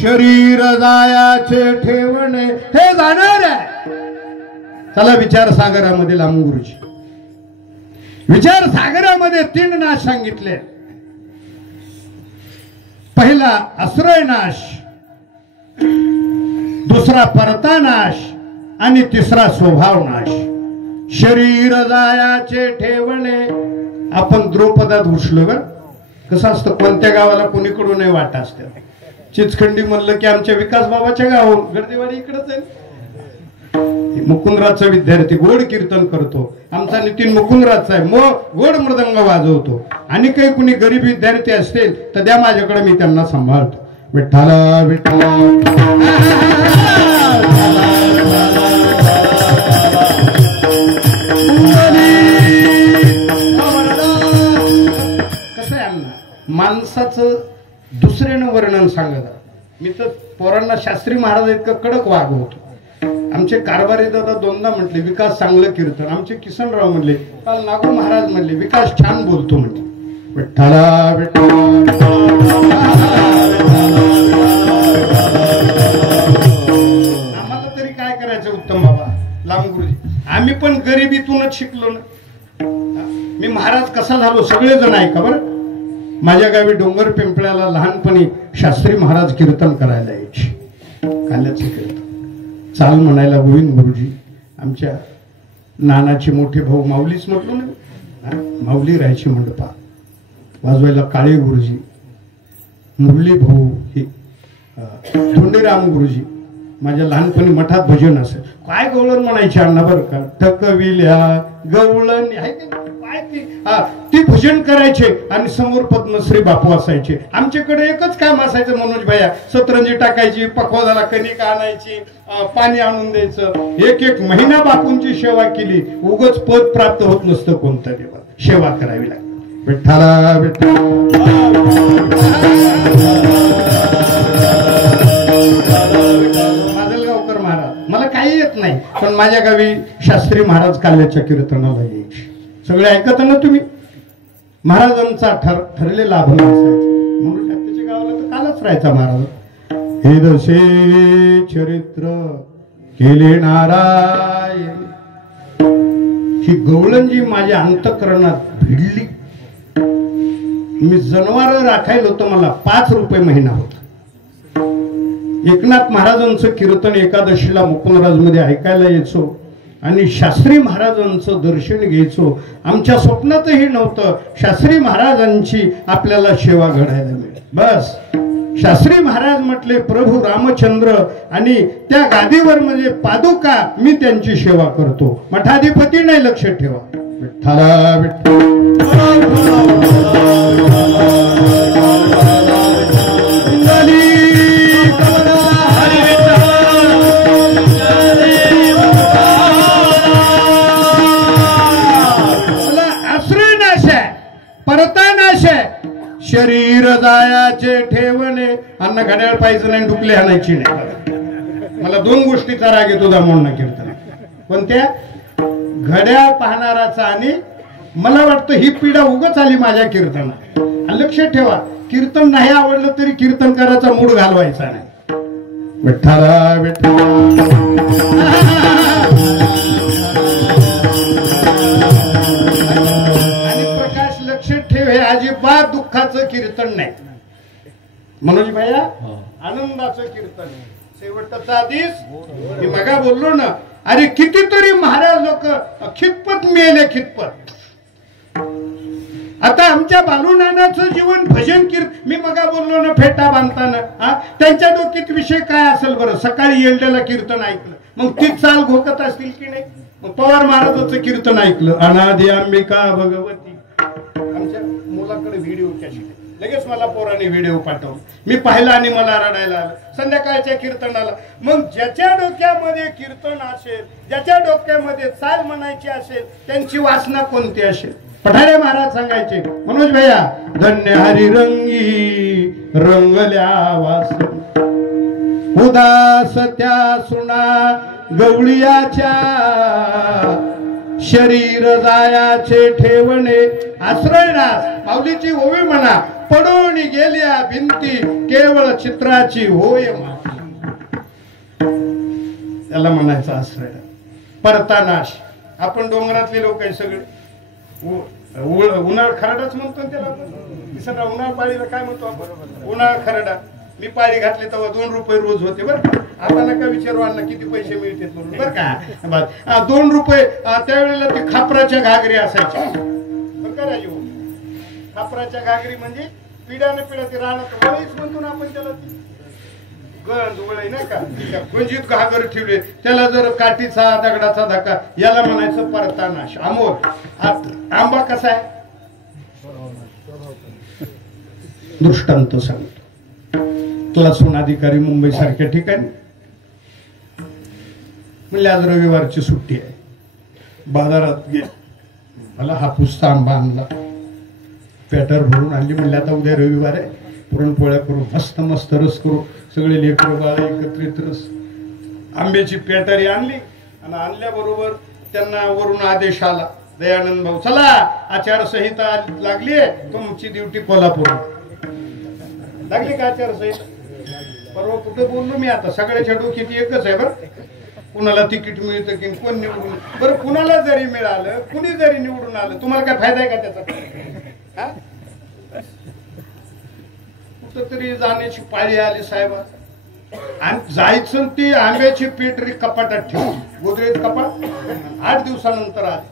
शरीर जायाचे ठेवणे हे जाणार आहे. चला विचार सागरामध्ये लांब गुरुजी. विचार सागरामध्ये 3 नाश सांगितले. पहिला आश्रय नाश, दुसरा परता नाश आणि तिसरा स्वभाव नाश. शरीर जायाचे ठेवणे. आपण द्रौपदात घुसलो ग. कसं असतं, कोणत्या गावाला कोणीकडून नाही वाटा असते. चिचखंडी म्हणलं की आमच्या विकास बाबाच्या गावाहून, गर्दीवाडी इकडच आहे. मुकुंदराजचा विद्यार्थी गोड कीर्तन करतो. आमचा नितीन मुकुंदराजचा आहे, मग गोड मृदंग वाजवतो. आणि काही कुणी गरीब विद्यार्थी असतील तर द्या माझ्याकडे, मी त्यांना सांभाळतो. विठ्ठला विठ्ठला. कसं आहे अण्णा, माणसाचं दुसऱ्यानं वर्णन सांगत. मी तर पोरांना शास्त्री महाराज इतकं कडक वागवतो. आमचे कारभारी दादा 2दा म्हटले विकास चांगलं कीर्तन. आमचे किसनराव म्हणले, काल नागू महाराज म्हणले विकास छान बोलतो म्हटले. विठ्ठला विठ्ठला. आम्हाला तरी काय करायचं उत्तम बाबा लांब गुरुजी. आम्ही पण गरिबीतूनच शिकलो ना. मी महाराज कसा झालो सगळेजण ऐका बरं. माझ्या गावी डोंगर पिंपळ्याला लहानपणी शास्त्री महाराज कीर्तन करायला यायचे. काल्याचं कीर्तन चाल म्हणायला गोविंद गुरुजी. आमच्या नानाचे मोठे भाऊ माऊलीच म्हटलो ना, माऊली राहायची मंडपात. वाजवायला काळे गुरुजी, मुरली भाऊ, हे धोंडेराम गुरुजी. माझ्या लहानपणी मठात भजन असेल. काय गवळण म्हणायचे अण्णा बरं का. टकविल्या गवळण आहे काय ती भजन करायचे. आणि समोर पद्मश्री बापू असायचे. आमच्याकडे एकच काम असायचं मनोज भैया, सतरंजी टाकायची, पखवाजाला कणिक आणायची, पाणी आणून द्यायचं. 1 महिना बापूंची सेवा केली. उगच पद प्राप्त होत नसतं कोणतं देवा, सेवा करावी लागते. विठ्ठला विठ्ठला. माजलगावकर महाराज, मला काही येत नाही पण माझ्या गावी शास्त्री महाराज काल्याच्या कीर्तनाला यायचे. सगळे ऐकत ना तुम्ही. महाराजांचा ठरलेला अभंग असायचा. म्हणून त्याच्या गावाला तर कालच राहायचा महाराज. हे दशे चरित्र केले नारायण. ही गवळण जी माझ्या अंतःकरणात भिडली, मी जनावर राखायला होतं, मला 5 रुपये महिना होता. एकनाथ महाराजांचं कीर्तन एकादशीला मुकुंदराज मध्ये ऐकायला यायचो आणि शास्त्री महाराजांचं दर्शन घ्यायचो. आमच्या स्वप्नातही नव्हतं शास्त्री महाराजांची आपल्याला सेवा घडायला मिळेल. बस शास्त्री महाराज म्हटले प्रभू रामचंद्र आणि त्या गादीवर म्हणजे पादुका, मी त्यांची सेवा करतो. मठाधिपती नाही, लक्ष ठेवा. विठ्ठला आश्रयनाश आहे, परतानाश आहे, शरीर जायाचे ठेवणे. अन्न घड्याळ पाहिजे नाही, डुकले आणायची नाही. मला 2 गोष्टीचा राग येतो दामोंना कीर्तन. कोणत्या? घड्याळ पाहणाराचा आणि मला वाटतं ही पिढा उगच आली माझ्या कीर्तनात. लक्षात ठेवा, कीर्तन नाही आवडलं तरी कीर्तनकाराचा मूड घालवायचा नाही. विठ्ठला विठ्ठला आणि प्रकाश लक्षात ठेव, हे अजिबात दुःखाचं कीर्तन नाही. मनोज भैया, आनंदाचं कीर्तन. शेवटचा दिस मी मगा बोललो ना, अरे कितीतरी महाराज लोक खितपत मिळेले, खितपत. आता आमच्या बालूनानाचं जीवन भजन कीर्तन. मी मगा बोललो ना फेटा बांधताना, त्यांच्या डोक्यात विषय काय असेल बरं? सकाळी येलड्याला कीर्तन ऐकलं, मग तीच चाल घोकत असतील की नाही? मग पवार महाराजांचं कीर्तन ऐकलं, अनादि अंबिका भगवती. आमच्या मुलाकडे व्हिडिओ कॅसेट, लगेच मला पोराने व्हिडिओ पाठवला. मी पाहिला आणि मला रडायला आलं संध्याकाळच्या कीर्तनाला. मग ज्याच्या डोक्यामध्ये कीर्तन असेल, ज्याच्या डोक्यामध्ये चाल म्हणायची असेल, त्यांची वासना कोणती असेल? पठारे महाराज सांगायचे, मनोज भैया, धन्य हरी रंगी रंगल्या वास उदास त्या सुना गवळीयाच्या, शरीर जायाचे ठेवणे आश्रयनास. माऊलीची ओवी म्हणा, पडून गेल्या भिंती केवळ चित्राची होय. त्याला म्हणायचं आश्रय. परतानाश. आपण डोंगरातले लोक आहे सगळे, उन्हाळ खरडाच म्हणतो त्याला. सगळा उन्हाळ पाळीला काय म्हणतो आपण? उन्हाळ खरडा. मी पाळी घातली तेव्हा 2 रुपये रोज होते बरं. आता नका विचारू अण्णा किती पैसे मिळतात म्हणून बरं का. 2 रुपये त्यावेळेला ती खापराच्या घागरी असायच्या बरं का राजू. खापराच्या घागरी म्हणजे पिढ्याने पिढ्या ती राहणार वळीच म्हणतो ना आपण त्याला. गंज वळी नाही का, त्या गुंजीत घागर ठेवले, त्याला जर काठीचा दगडाचा धक्का, याला म्हणायचं परतानाश. अमोल आंबा कसा आहे? दृष्टांत सांगतो. क्लासून अधिकारी मुंबई सारख्या ठिकाणी म्हणले आज रविवारची सुट्टी आहे, बाजारात गेले. मला हापूसचा आंबा आणला, पॅटर भरून आणली. म्हणले आता उद्या रविवार आहे, पुरणपोळ्या करू, मस्त मस्त रस करू, सगळे लेकरं बाळ एकत्रित रस. आंब्याची पॅटरी आणली आणि आणल्याबरोबर त्यांना वरून आदेश आला, दयानंद भाऊ चला आचारसंहिता लागली आहे, तुमची ड्युटी कोल्हापूर. लागली का आचारसंहिता? परवा कुठे बोललो मी, आता सगळ्याच्या डोक्यात एकच आहे बरं, कुणाला तिकीट मिळतं की कोण निवडून. बरं कुणाला जरी मिळालं, कुणी जरी निवडून आलं, तुम्हाला काय फायदा आहे का त्याचा? कुठंतरी जाण्याची पाळी आली साहेब, आणि जायचं ती आंब्याची पेटरी कपाटात ठेवली, गोदरेज कपाट. 8 दिवसानंतर आली.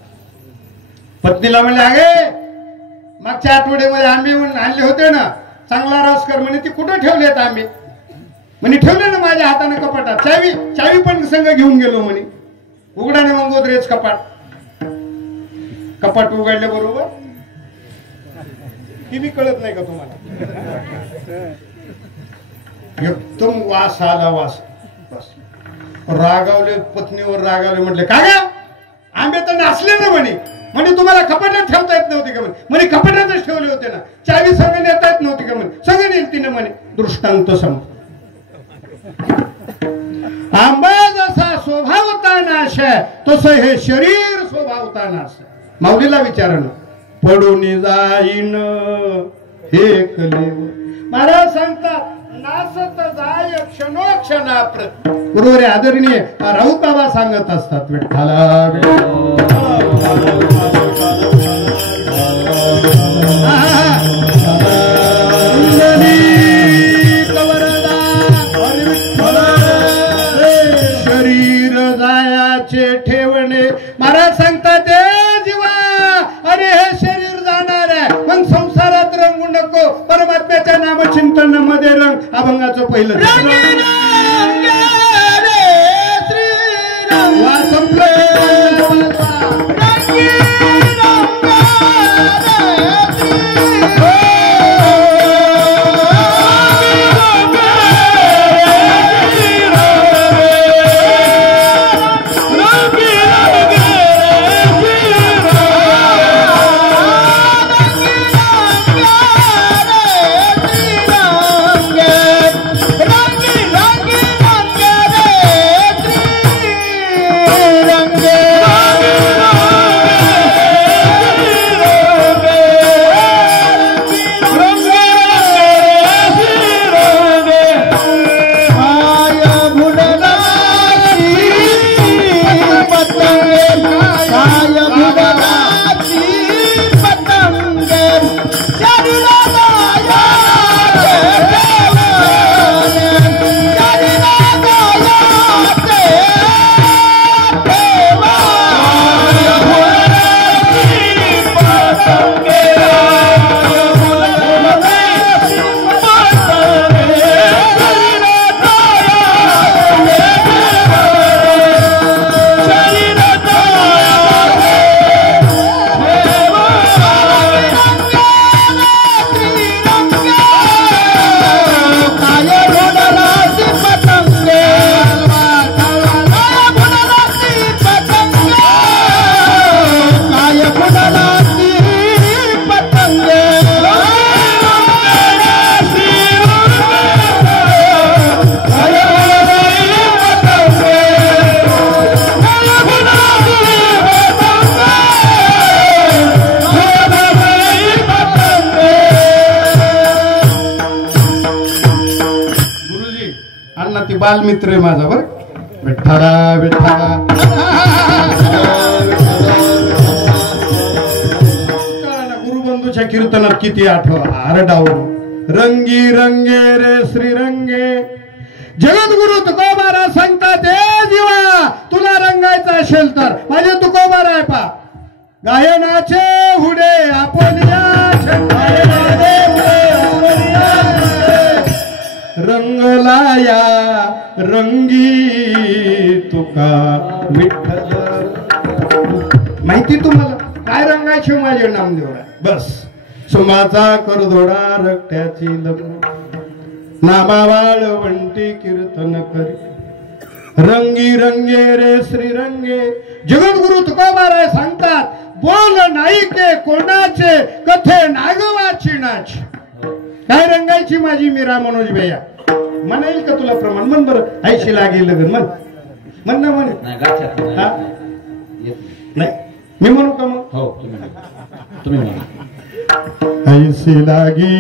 पत्नीला म्हणले, अगे मागच्या आठवड्यामध्ये आंबे आणले होते ना, चांगला रस कर म्हणे. ती कुठं ठेवलेत आंबे? म्हणे ठेवले ना माझ्या हाताने कपाटात. चावी पण संघ घेऊन गेलो म्हणे. उघडाने मग गोदरेज कपाट. कपाट उघडल्या बरोबर ती बी कळत नाही का तुम्हाला? एकदम वास आला, वास. बस रागावले, पत्नीवर रागावले. म्हटले का ग आंबे तर नासले ना म्हणे. म्हणजे तुम्हाला कपाटात ठेवता येत नव्हते का म्हणे? कपाटातच ठेवले होते ना, चावी संघ नेता येत नव्हती का म्हणे? सगळं नेल तिने म्हणे. दृष्टांत सांगतो. आंबा जसा स्वभावता नाश आहे, तसं हे शरीर स्वभावता नाश आहे. माऊलीला विचारणं, पडून जाईन हे कलेवर. महाराज सांगतात, नासत जाय क्षणोक्षणाप्रत. बरोबर आहे, आदरणीय राऊत बाबा सांगत असतात, विठ्ठला विठ्ठला. अभंगाचं पहिलं वा संपलं बालमित्र आहे माझा बर विठ्ठला विठ्ठला गुरुबंधूच्या कीर्तनात किती आठवा आरडाव रंगी रंगे रे श्रीरंगे जगद्गुरु तुकोबारा सांगतात ए जीवा तुला रंगायचा असेल तर माझे तुकोबारा आहे पा गायनाचे हुडे आपण रंगलाया रंगी तुका विठ्ठल माहिती तुम्हाला काय रंगायचे माझे नामदेवरा बस सुमाचा करदोडा रक्त्याची लग्न नामा वाळवंटी कीर्तन करी रंगी रंगे रे श्रीरंगे जगद्गुरु तुकोबाराय सांगतात बोल नाही के कोणाचे कथे नागवाची नाच काय रंगायची माझी मीरा मनोज भैया म्हणाईल का तुला प्रमाण म्हण बरं ऐशी लागे लगन म्हण म्हण ना म्हण नाही मी म्हणू का मग हो तुम्ही म्हणा ऐसी लागी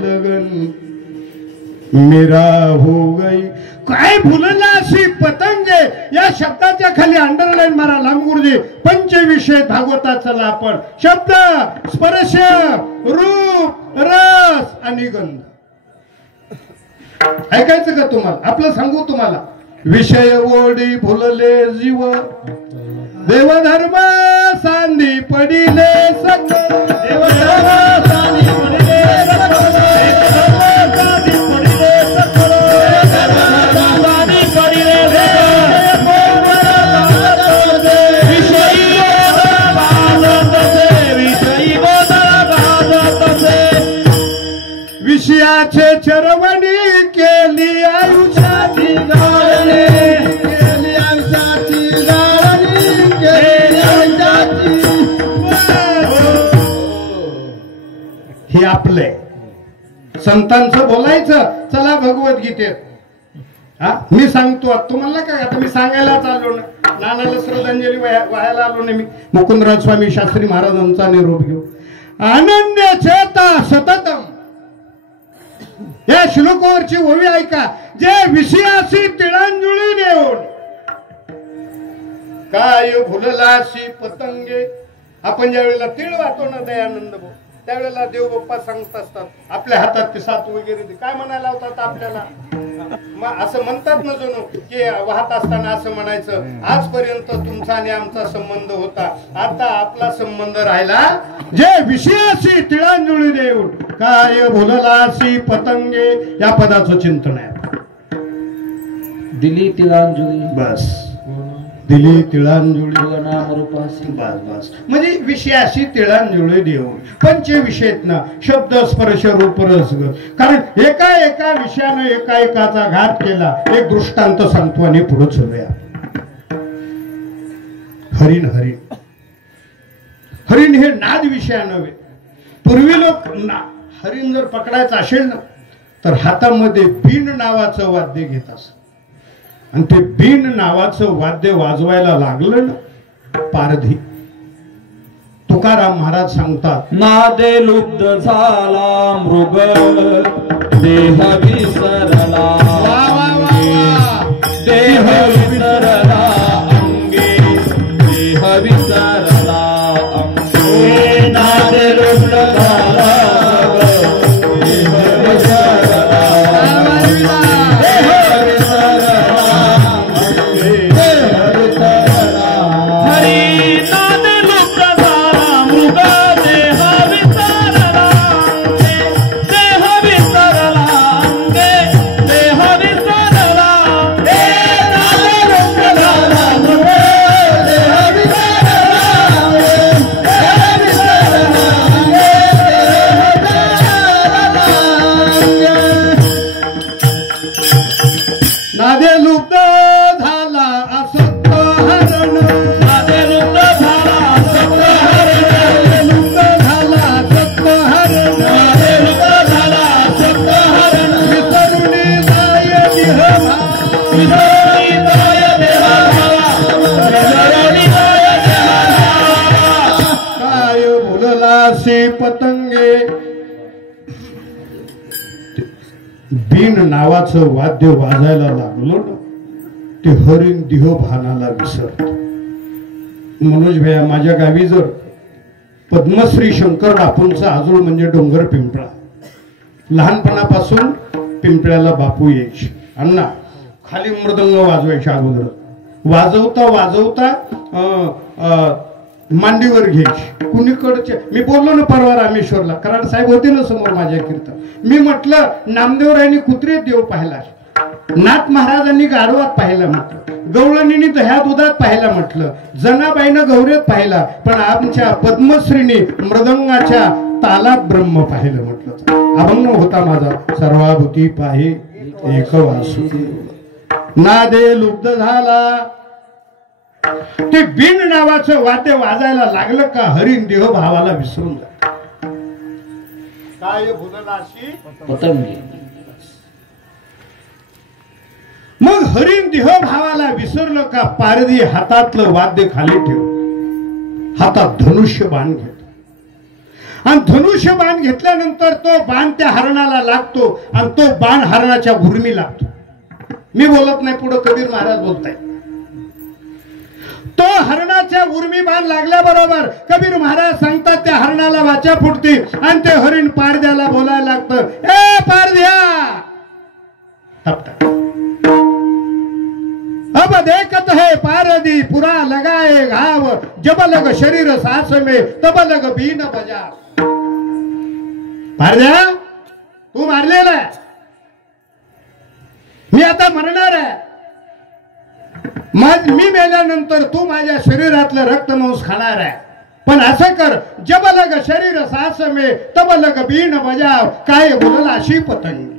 लगन मेरा हो गई काय फुलला अशी पतंगे या शब्दाच्या खाली अंडरलाईन मारा लांबगुरुजी पंचविषय भागवतात चला आपण शब्द स्पर्श रूप रस आणि गंध ऐकायचं का तुम्हाला आपलं सांगू तुम्हाला विषय ओढी फुलले जीव देवधर्म सांदी पडिले सकल देवधर्म सांदी पडिले सकल सांदी पडिले सकल सांदी पडिले विषयाचे चरवणी केली आयुष्याची गाळणी केली आयुष्याची गाळणी केली आयुष्याची हे आपले संतांचं बोलायचं चला भगवद्गीतेत हा मी सांगतो तुम्हाला काय आता मी सांगायला चाललो ना नानाला श्रद्धांजली वाहायला आलो नाही मी मुकुंदराज स्वामी शास्त्री महाराजांचा निरोप घेऊ अनन्य चेता सततम या श्लोकावरची ओवी ऐका जे विषयाशी तिळांजुळी देऊन काय भुललाशी पतंगे आपण ज्या वेळेला तिळ वाहतो ना दयानंद भाऊ त्यावेळेला देव बाप्पा सांगत असतात आपल्या हातात ते सात वगैरे काय म्हणायला होतात आपल्याला असं म्हणतात ना जणू की वाहत असताना असं म्हणायचं आजपर्यंत तुमचा आणि आमचा संबंध होता आता आपला संबंध राहिला जे विषयाशी तिळांजुळी देऊन काय भुललासी पतंगे या पदाचं चिंतन आहे. दिली तिलांजली बस दिली तिळांजुळी नाम रूपासी. बस बस म्हणजे विषयाशी तिळांजुळी देऊन पंचविषयत ना शब्द स्पर्श रूप रस. कारण एका एका विषयानं एका एकाचा घात केला. एक दृष्टांत सांगतो आणि पुढे चलूया. हरिण हरिण हरिण हे नाद विषया नव्हे. पूर्वी लोक हरिण जर पकडायचं असेल ना तर हातामध्ये बीन नावाचं वाद्य घेत असत आणि ते बीन नावाचं वाद्य वाजवायला लागलं ना पारधी. तुकाराम महाराज सांगतात नादे लुब्ध झाला मृग देह विसरला. वा वा वा वा. देह विसरला अंगे देह विसरला अंगे. नादे लुब्ध झाला देह विसरला देह विसरला देह विसरला. हरी नाद लुब्ध झाला मृग देह विसरला देह विसरला अंगे देह विसरला. नाद लुब्ध झाला मृग देह विसरला देह विसरला अंगे नादे लुप्त झाला असत्य हरण. नादे लुब्ध झाला सत्य हरण. लुप्त झाला असत्य हरण. नादे लुब्ध झाला सत्य हरण. विसरुनी जाय देहभाव. विसरुनी जाय देहभावा विसरुनी जाय देहभावा. काय बोललासी पतंगे. बीन नावाचं वाद्य वाजायला लागलो ना ते हरिण देह भानाला विसरत. मनोज भैया माझ्या गावी जर पद्मश्री शंकर बापूंचा आजोळ म्हणजे डोंगर पिंपळा. लहानपणापासून पिंपळ्याला बापू यायचे. अण्णा खाली मृदंग वाजवायचे अगोदर. वाजवता वाजवता मांडीवर घ्यायची. कुणीकडचे मी बोललो ना परवा रामेश्वरला कराड साहेब होते ना समोर माझ्या कीर्तन. मी म्हटलं नामदेवरायांनी कुत्रे देव पाहिला. नाथ महाराजांनी गाढवात पाहिला म्हटलं. गवळणींनी दह्या दुधात पाहिला म्हटलं. जनाबाईनं गौरेत पाहिला. पण आमच्या पद्मश्रीने मृदंगाच्या तालात ब्रह्म पाहिलं म्हटलं. अभंग होता माझा सर्वाभूती पाहे एक वासुदेव. नादे लुब्ध झाला. ते बीन नावाचं वाद्य वाजायला लागलं का हरिण देह भावाला विसरून जात. काय भुललासी पतंगे. मग हरिण देह भावाला विसरलं का पारधी हातातलं वाद्य खाली ठेव. हातात धनुष्य बाण घेत आणि धनुष्य बाण घेतल्यानंतर तो बाण त्या हरणाला लागतो आणि तो बाण हरणाच्या गुरमी लागतो. मी बोलत नाही पुढे कबीर महाराज बोलताय. तो हरणाच्या उर्मी बाण लागल्याबरोबर कबीर महाराज सांगतात त्या हरणाला वाचा फुटते आणि ते हरिण पारद्याला बोलायला लागतं. ए पारद्या अब देखत है पारदी पुरा लगाए घाव जब लग शरीर सास में तब लग बीन बजा. पारद्या तू मारलेला आहे. मी आता मरणार आहे. मी मेल्यानंतर तू माझ्या शरीरातलं रक्तमांस खाणार आहे. पण असं कर जब लग शरीर सास में तब लग बीन बजाव. काय बोलला अशी पतंग.